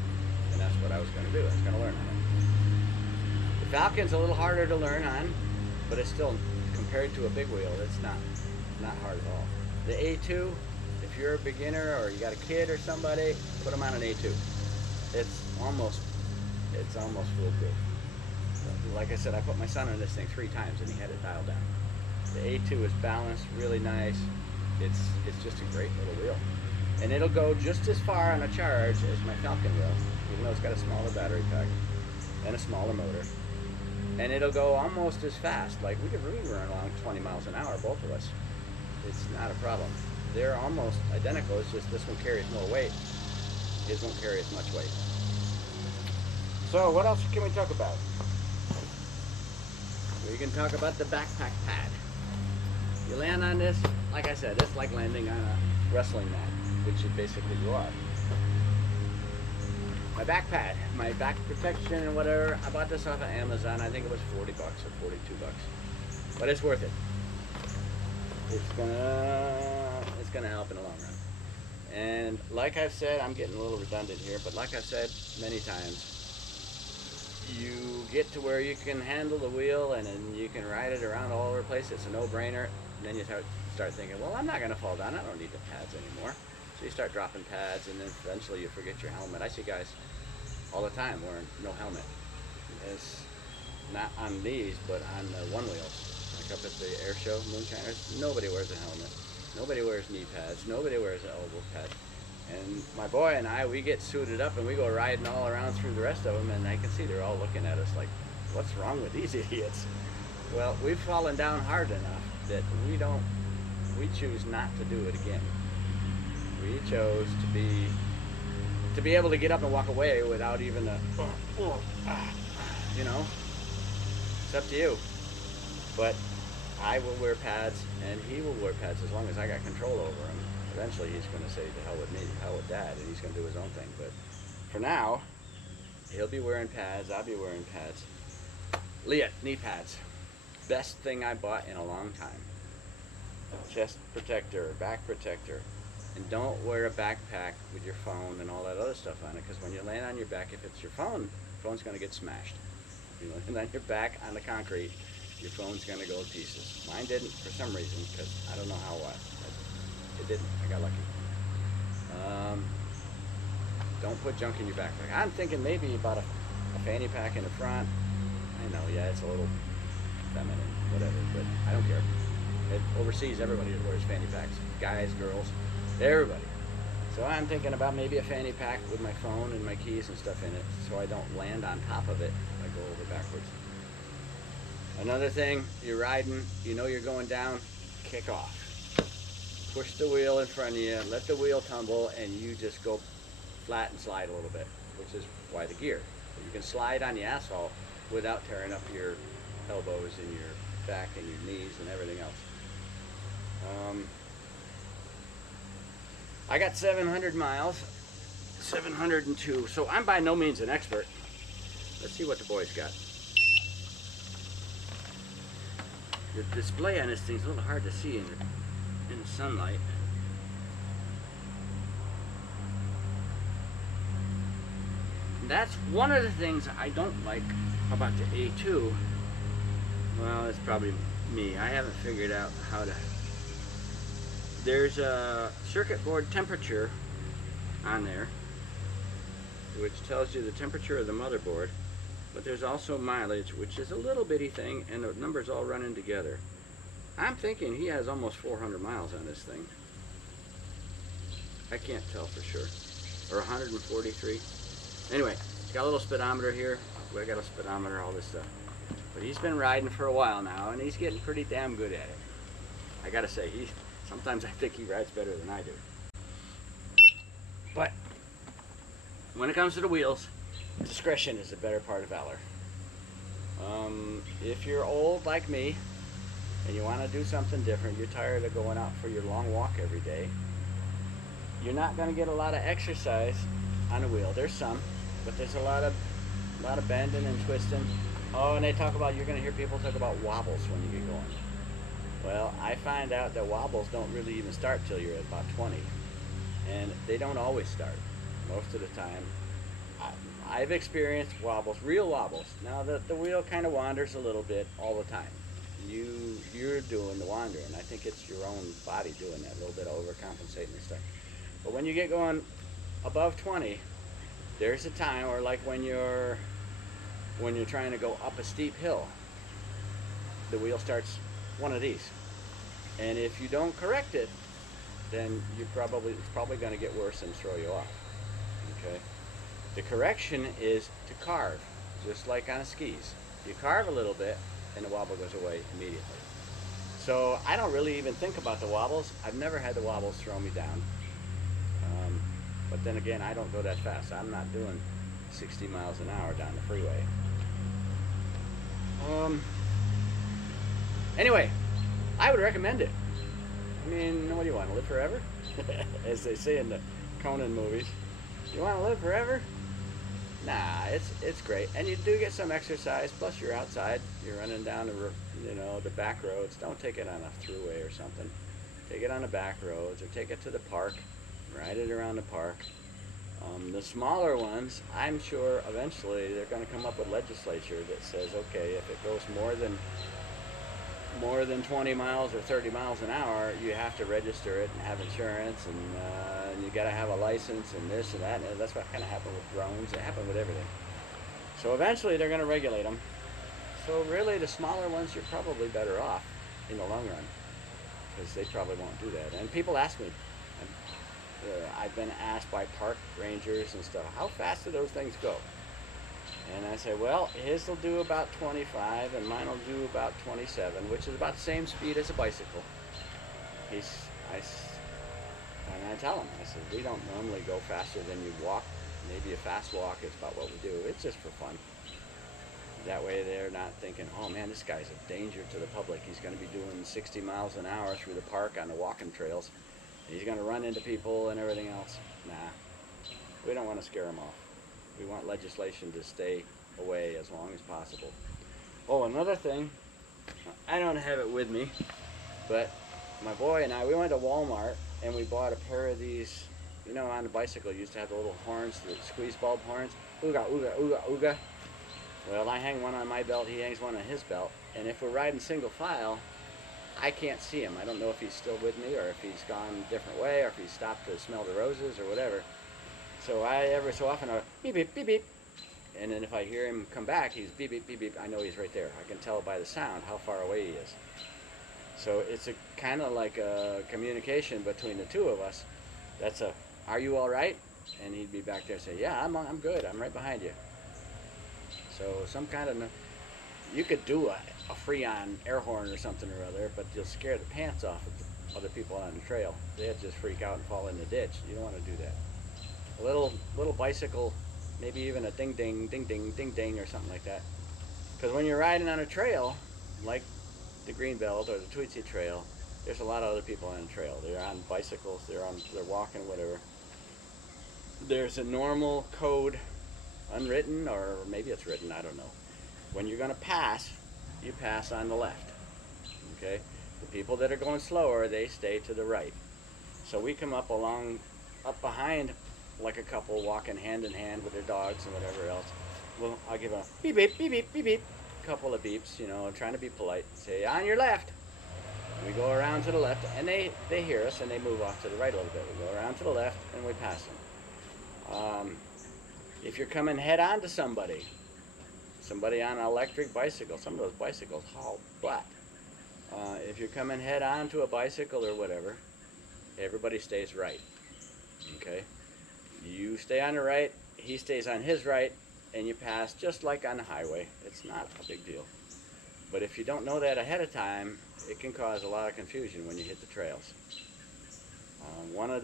And that's what I was going to do. I was going to learn on it. The Falcon's a little harder to learn on, but it's still, compared to a big wheel, it's not hard at all. The A2, if you're a beginner or you got a kid or somebody, put them on an A2. It's almost foolproof. Like I said, I put my son on this thing 3 times and he had it dialed down. The A2 is balanced, really nice. It's just a great little wheel. And it'll go just as far on a charge as my Falcon will, even though it's got a smaller battery pack and a smaller motor. And it'll go almost as fast. Like we could really run along 20 miles an hour, both of us. It's not a problem. They're almost identical, it's just this one carries more weight. His won't carry as much weight. So what else can we talk about? We can talk about the backpack pad. You land on this, like I said, it's like landing on a wrestling mat, which you basically you are. My back pad, my back protection and whatever, I bought this off of Amazon. I think it was 40 bucks or 42 bucks. But it's worth it. It's gonna help in the long run. And like I've said, I'm getting a little redundant here, but like I've said many times, you get to where you can handle the wheel and then you can ride it around all over the place. It's a no-brainer. And then you start thinking, well, I'm not going to fall down. I don't need the pads anymore. So you start dropping pads, and then eventually you forget your helmet. I see guys all the time wearing no helmet. It's not on these, but on the one wheels. Like up at the air show, Moonshiners, nobody wears a helmet. Nobody wears knee pads. Nobody wears an elbow pad. And my boy and I, we get suited up and we go riding all around through the rest of them, and I can see they're all looking at us like, what's wrong with these idiots? Well, we've fallen down hard enough that we choose not to do it again. We chose to be able to get up and walk away without even a, you know, it's up to you. But I will wear pads and he will wear pads as long as I got control over him. Eventually he's going to say, to hell with me, to hell with Dad, and he's going to do his own thing. But for now, he'll be wearing pads, I'll be wearing pads. Leah, knee pads. Best thing I bought in a long time. Chest protector, back protector. And don't wear a backpack with your phone and all that other stuff on it, because when you land on your back, if it's your phone, the phone's going to get smashed. If you land on your back on the concrete, your phone's going to go to pieces. Mine didn't for some reason, because I don't know how why. It didn't. I got lucky. Don't put junk in your backpack. I'm thinking maybe about a fanny pack in the front. I know, yeah, it's a little feminine, whatever, but I don't care. Overseas, everybody wears fanny packs. Guys, girls, everybody. So I'm thinking about maybe a fanny pack with my phone and my keys and stuff in it, so I don't land on top of it. I go over backwards. Another thing, you're riding, you know you're going down, kick off. Push the wheel in front of you, let the wheel tumble, and you just go flat and slide a little bit, which is why the gear. So you can slide on the asphalt without tearing up your elbows and your back and your knees and everything else. I got 700 miles, 702, so I'm by no means an expert. Let's see what the boys got. The display on this thing's a little hard to see in the sunlight. And that's one of the things I don't like about the A2. Well, it's probably me. I haven't figured out how to... There's a circuit board temperature on there, which tells you the temperature of the motherboard, but there's also mileage, which is a little bitty thing, and the numbers all run in together. I'm thinking he has almost 400 miles on this thing. I can't tell for sure. Or 143. Anyway, it's got a little speedometer here. I got a speedometer, all this stuff. But he's been riding for a while now, and he's getting pretty damn good at it. I gotta say, sometimes I think he rides better than I do. But when it comes to the wheels, discretion is the better part of valor. If you're old like me and you want to do something different, you're tired of going out for your long walk every day, you're not going to get a lot of exercise on the wheel. There's some, but there's a lot of bending and twisting. Oh, and you're going to hear people talk about wobbles when you get going. Well, I find out that wobbles don't really even start till you're at about 20, and they don't always start. Most of the time, I've experienced wobbles, real wobbles. Now the wheel kind of wanders a little bit all the time. You're doing the wandering. I think it's your own body doing that, a little bit of overcompensating and stuff. But when you get going above 20, there's a time, or like when you're trying to go up a steep hill, the wheel starts one of these, and if you don't correct it, then it's probably going to get worse and throw you off. Okay. The correction is to carve, just like on skis. You carve a little bit, and the wobble goes away immediately. So I don't really even think about the wobbles. I've never had the wobbles throw me down. But then again, I don't go that fast. I'm not doing 60 miles an hour down the freeway. Anyway, I would recommend it. I mean, what do you want, to live forever? As they say in the Conan movies. You want to live forever? Nah, it's great, and you do get some exercise. Plus, you're outside. You're running down the back roads. Don't take it on a throughway or something. Take it on the back roads, or take it to the park. Ride it around the park. The smaller ones, I'm sure eventually they're going to come up with legislature that says, okay, if it goes more than 20 miles or 30 miles an hour, you have to register it and have insurance, and you got to have a license and this and that. And that's what kind of happened with drones. It happened with everything. So eventually they're going to regulate them. So really, the smaller ones, you're probably better off in the long run, because they probably won't do that. And people ask me, I've been asked by park rangers and stuff, how fast do those things go? And I say, well, his will do about 25, and mine will do about 27, which is about the same speed as a bicycle. And I tell him, I said, we don't normally go faster than you walk. Maybe a fast walk is about what we do. It's just for fun. That way they're not thinking, oh man, this guy's a danger to the public. He's going to be doing 60 miles an hour through the park on the walking trails. He's going to run into people and everything else. Nah, we don't want to scare him off. We want legislation to stay away as long as possible. Oh, another thing, I don't have it with me, but my boy and I, we went to Walmart and we bought a pair of these, you know, on the bicycle you used to have the little horns, the squeeze bulb horns. Ooga, ooga, ooga, ooga. Well, I hang one on my belt, he hangs one on his belt, and if we're riding single file, I can't see him. I don't know if he's still with me or if he's gone a different way or if he's stopped to smell the roses or whatever. So I every so often I beep beep beep beep, and then if I hear him come back, he's beep beep beep beep. I know he's right there. I can tell by the sound how far away he is. So it's a kind of like a communication between the two of us. That's a, are you all right? And he'd be back there and say, yeah, I'm good. I'm right behind you. So some kind of, you could do a Freon air horn or something or other, but you'll scare the pants off of the other people on the trail. They'd just freak out and fall in the ditch. You don't want to do that. A little bicycle, maybe even a ding ding ding ding ding ding or something like that. Because when you're riding on a trail, like the Greenbelt or the Tweetsie Trail, there's a lot of other people on the trail. They're on bicycles, they're walking, whatever. There's a normal code, unwritten, or maybe it's written, I don't know. When you're going to pass, you pass on the left. Okay? The people that are going slower, they stay to the right. So we come up behind like a couple walking hand in hand with their dogs and whatever else. Well, I'll give a beep beep beep beep beep beep, couple of beeps, you know, trying to be polite. Say on your left. We go around to the left, and they hear us and they move off to the right a little bit. We go around to the left and we pass them. If you're coming head on to somebody on an electric bicycle, some of those bicycles haul butt. If you're coming head on to a bicycle or whatever, everybody stays right. Okay? You stay on the right, he stays on his right, and you pass just like on the highway. It's not a big deal. But if you don't know that ahead of time, it can cause a lot of confusion when you hit the trails. One of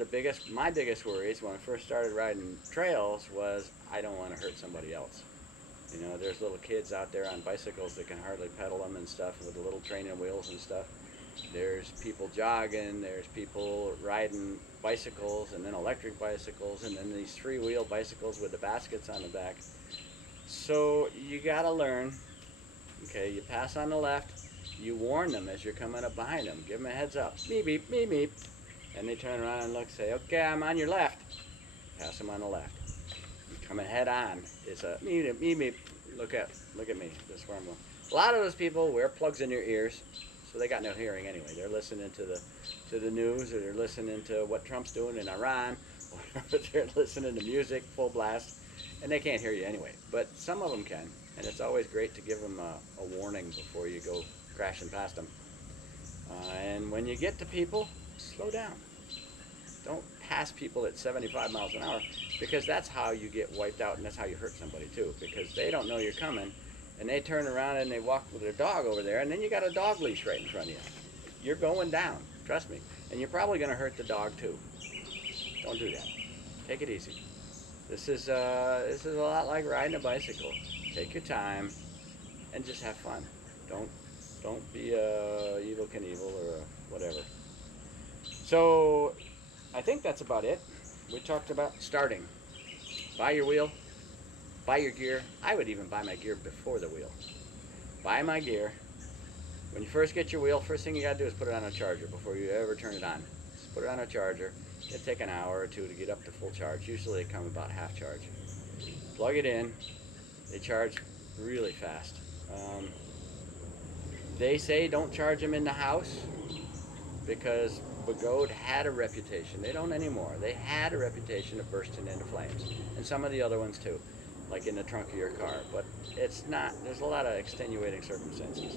my biggest worries when I first started riding trails was I don't want to hurt somebody else. You know, there's little kids out there on bicycles that can hardly pedal them and stuff with the little training wheels and stuff. There's people jogging, there's people riding bicycles and then electric bicycles and then these three-wheel bicycles with the baskets on the back. So you gotta learn, okay, you pass on the left, you warn them as you're coming up behind them, give them a heads up, beep beep, beep beep, and they turn around and look, say, okay, I'm on your left, pass them on the left. Coming head on is a beep beep, beep, look at me, this is where I'm going. A lot of those people wear plugs in their ears, so they got no hearing anyway. They're listening to the news, or they're listening to what Trump's doing in Iran, or they're listening to music full blast, and they can't hear you anyway. But some of them can, and it's always great to give them a warning before you go crashing past them. And when you get to people, slow down. Don't pass people at 75 miles an hour, because that's how you get wiped out, and that's how you hurt somebody too, because they don't know you're coming, and they turn around and they walk with their dog over there, and then you got a dog leash right in front of you. You're going down, trust me, and you're probably going to hurt the dog too. Don't do that. Take it easy. This is a lot like riding a bicycle. Take your time and just have fun. Don't be Evel Knievel or whatever. So I think that's about it. We talked about starting. Buy your wheel, buy your gear. I would even buy my gear before the wheel. Buy my gear. When you first get your wheel, first thing you gotta do is put it on a charger before you ever turn it on. Just put it on a charger. It'll take an hour or two to get up to full charge. Usually they come about half charge. Plug it in. They charge really fast. They say don't charge them in the house because Begode had a reputation. They don't anymore. They had a reputation of bursting into flames, and some of the other ones too, like in the trunk of your car. But it's not. There's a lot of extenuating circumstances.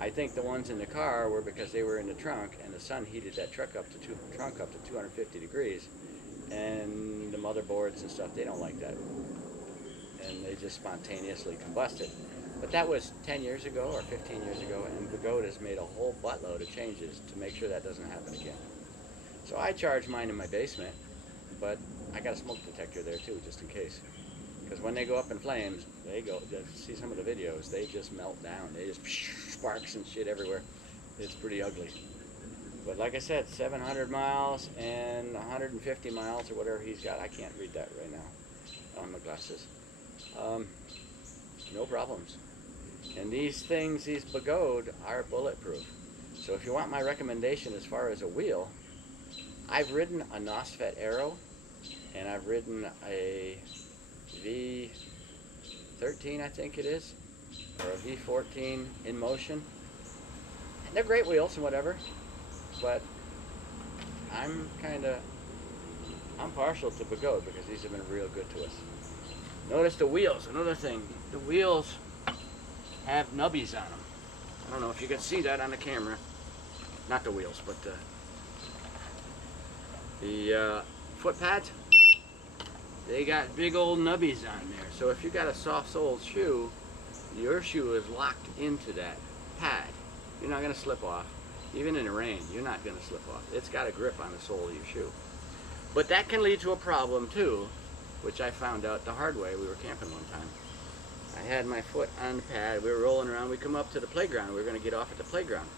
I think the ones in the car were because they were in the trunk, and the sun heated that trunk up to 250 degrees, and the motherboards and stuff, they don't like that, and they just spontaneously combusted. But that was 10 years ago or 15 years ago, and Begode has made a whole buttload of changes to make sure that doesn't happen again. So I charge mine in my basement, but I got a smoke detector there too, just in case. Because when they go up in flames, see some of the videos, they just melt down. They just sparks and shit everywhere. It's pretty ugly. But like I said, 700 miles and 150 miles or whatever he's got. I can't read that right now on my glasses. No problems. And these things, these Begode, are bulletproof. So if you want my recommendation as far as a wheel, I've ridden a NOSFET Aero, and I've ridden a V13, I think it is, or a V14 in motion. And they're great wheels and whatever, but I'm partial to Begode because these have been real good to us. Notice the wheels, another thing, the wheels have nubbies on them. I don't know if you can see that on the camera. Not the wheels, but the foot pads. They got big old nubbies on there. So if you got a soft-soled shoe, your shoe is locked into that pad. You're not going to slip off. Even in the rain, you're not going to slip off. It's got a grip on the sole of your shoe. But that can lead to a problem too, which I found out the hard way. We were camping one time. I had my foot on the pad. We were rolling around. We come up to the playground. We were going to get off at the playground.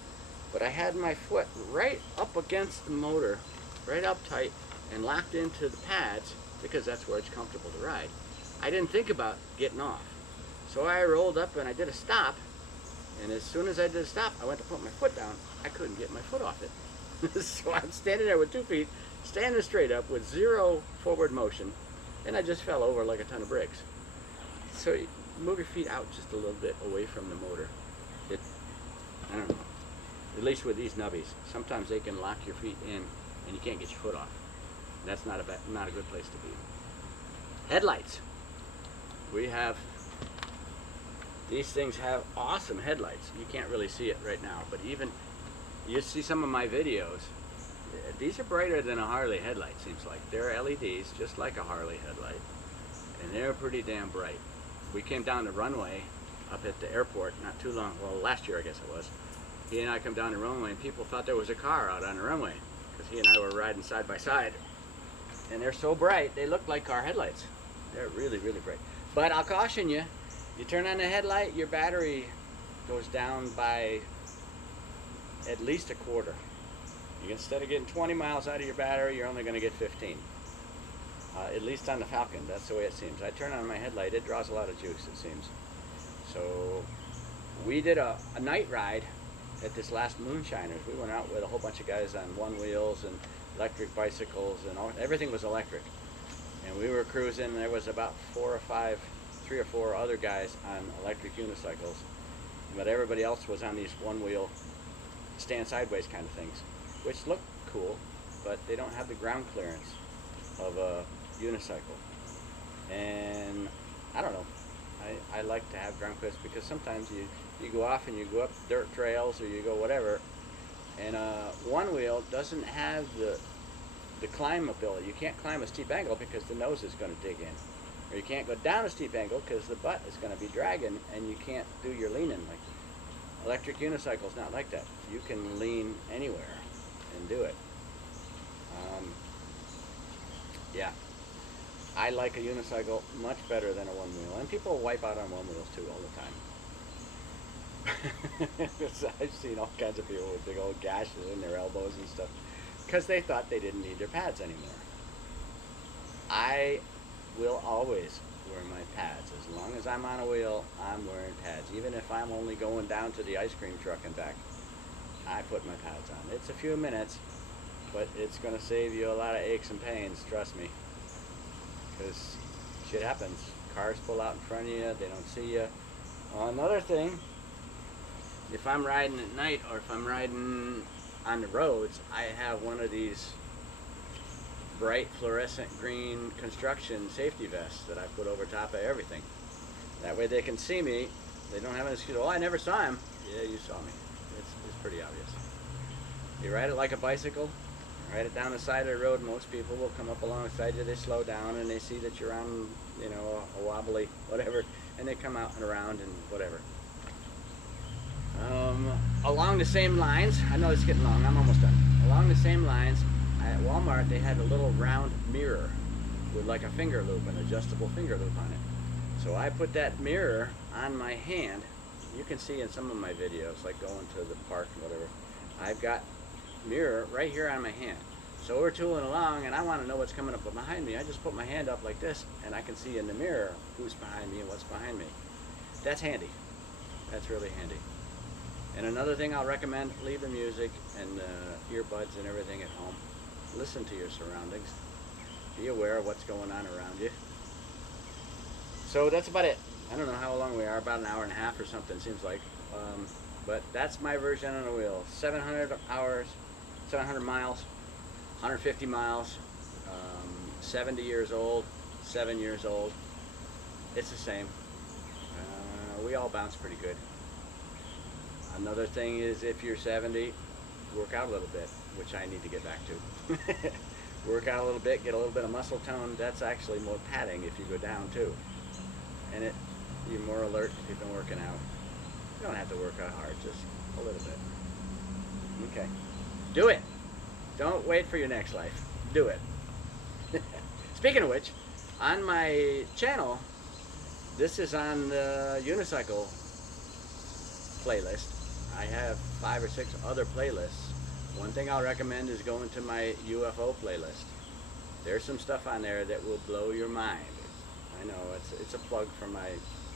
But I had my foot right up against the motor, right up tight, and locked into the pads because that's where it's comfortable to ride. I didn't think about getting off. So I rolled up and I did a stop. And as soon as I did a stop, I went to put my foot down. I couldn't get my foot off it. So I'm standing there with 2 feet, standing straight up with 0 forward motion. And I just fell over like a ton of bricks. So you move your feet out just a little bit away from the motor. I don't know. At least with these nubbies, sometimes they can lock your feet in and you can't get your foot off. That's not a good place to be. Headlights. These things have awesome headlights. You can't really see it right now, but even you see some of my videos, these are brighter than a Harley headlight, seems like. They're LEDs, just like a Harley headlight, and they're pretty damn bright. We came down the runway up at the airport not too long, well, last year I guess it was. He and I come down the runway and people thought there was a car out on the runway because he and I were riding side by side. And they're so bright, they look like car headlights. They're really, really bright. But I'll caution you, you turn on the headlight, your battery goes down by at least a quarter. Instead of getting 20 miles out of your battery, you're only going to get 15. At least on the Falcon, that's the way it seems. I turn on my headlight, it draws a lot of juice, it seems. So we did a night ride at this last Moonshiners. We went out with a whole bunch of guys on one wheels and electric bicycles and everything was electric. And we were cruising, and there was about 3 or 4 other guys on electric unicycles. But everybody else was on these one wheel stand sideways kind of things, which look cool, but they don't have the ground clearance of a unicycle. And I don't know, I like to have ground clearance because sometimes you go off and you go up dirt trails or you go whatever, and one wheel doesn't have the climb ability. You can't climb a steep angle because the nose is going to dig in, or you can't go down a steep angle because the butt is going to be dragging and you can't do your leaning. Like electric unicycle's not like that. You can lean anywhere and do it. Yeah, I like a unicycle much better than a one wheel, and people wipe out on one wheels too all the time. I've seen all kinds of people with big old gashes in their elbows and stuff because they thought they didn't need their pads anymore. I will always wear my pads. As long as I'm on a wheel, I'm wearing pads. Even if I'm only going down to the ice cream truck and back, I put my pads on. It's a few minutes, but it's going to save you a lot of aches and pains, trust me. Because shit happens. Cars pull out in front of you, they don't see you. Another thing, if I'm riding at night or if I'm riding on the roads, I have one of these bright fluorescent green construction safety vests that I put over top of everything. That way they can see me. They don't have an excuse, oh, I never saw him. Yeah, you saw me. It's pretty obvious. You ride it like a bicycle, ride it down the side of the road. Most people will come up alongside you, they slow down and they see that you're on, you know, a wobbly, whatever, and they come out and around and whatever. Along the same lines, I know it's getting long, I'm almost done. Along the same lines, at Walmart they had a little round mirror with like a finger loop, an adjustable finger loop on it. So I put that mirror on my hand. You can see in some of my videos, like going to the park and whatever, I've got mirror right here on my hand. So we're tooling along and I want to know what's coming up behind me. I just put my hand up like this and I can see in the mirror who's behind me and what's behind me. That's handy. That's really handy. And another thing I'll recommend, leave the music and earbuds and everything at home. Listen to your surroundings. Be aware of what's going on around you. So that's about it. I don't know how long we are, about an hour and a half or something, seems like. But that's my version on the wheel. 700 hours, 700 miles, 150 miles, 70 years old, 7 years old. It's the same. We all bounce pretty good. Another thing is if you're 70, work out a little bit, which I need to get back to. Work out a little bit, get a little bit of muscle tone. That's actually more padding if you go down too. And you're more alert if you've been working out. You don't have to work out hard, just a little bit. Okay. Do it. Don't wait for your next life. Do it. Speaking of which, on my channel, this is on the unicycle playlist. I have 5 or 6 other playlists. One thing I'll recommend is going to my UFO playlist. There's some stuff on there that will blow your mind. I know, it's a plug for my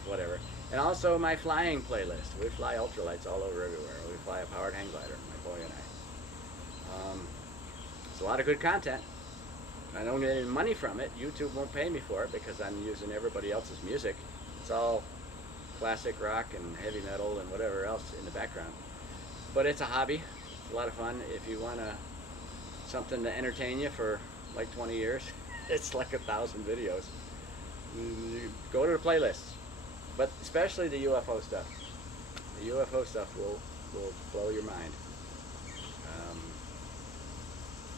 whatever. And also my flying playlist. We fly ultralights all over everywhere. We fly a powered hang glider, my boy and I. It's a lot of good content. I don't get any money from it. YouTube won't pay me for it because I'm using everybody else's music. It's all classic rock and heavy metal and whatever else in the background. But it's a hobby. It's a lot of fun. If you want something to entertain you for like 20 years, it's like 1,000 videos. Go to the playlists. But especially the UFO stuff. The UFO stuff will blow your mind.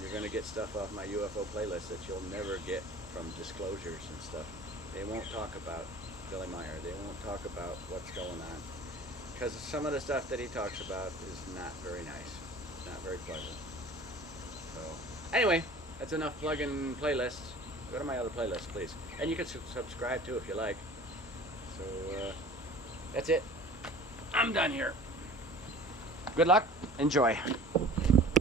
You're going to get stuff off my UFO playlist that you'll never get from disclosures and stuff. They won't talk about Billy Meyer. They won't talk about what's going on. Because some of the stuff that he talks about is not very nice. Not very pleasant. So, anyway, that's enough plugging playlists. Go to my other playlist, please. And you can subscribe too if you like. So, that's it. I'm done here. Good luck. Enjoy.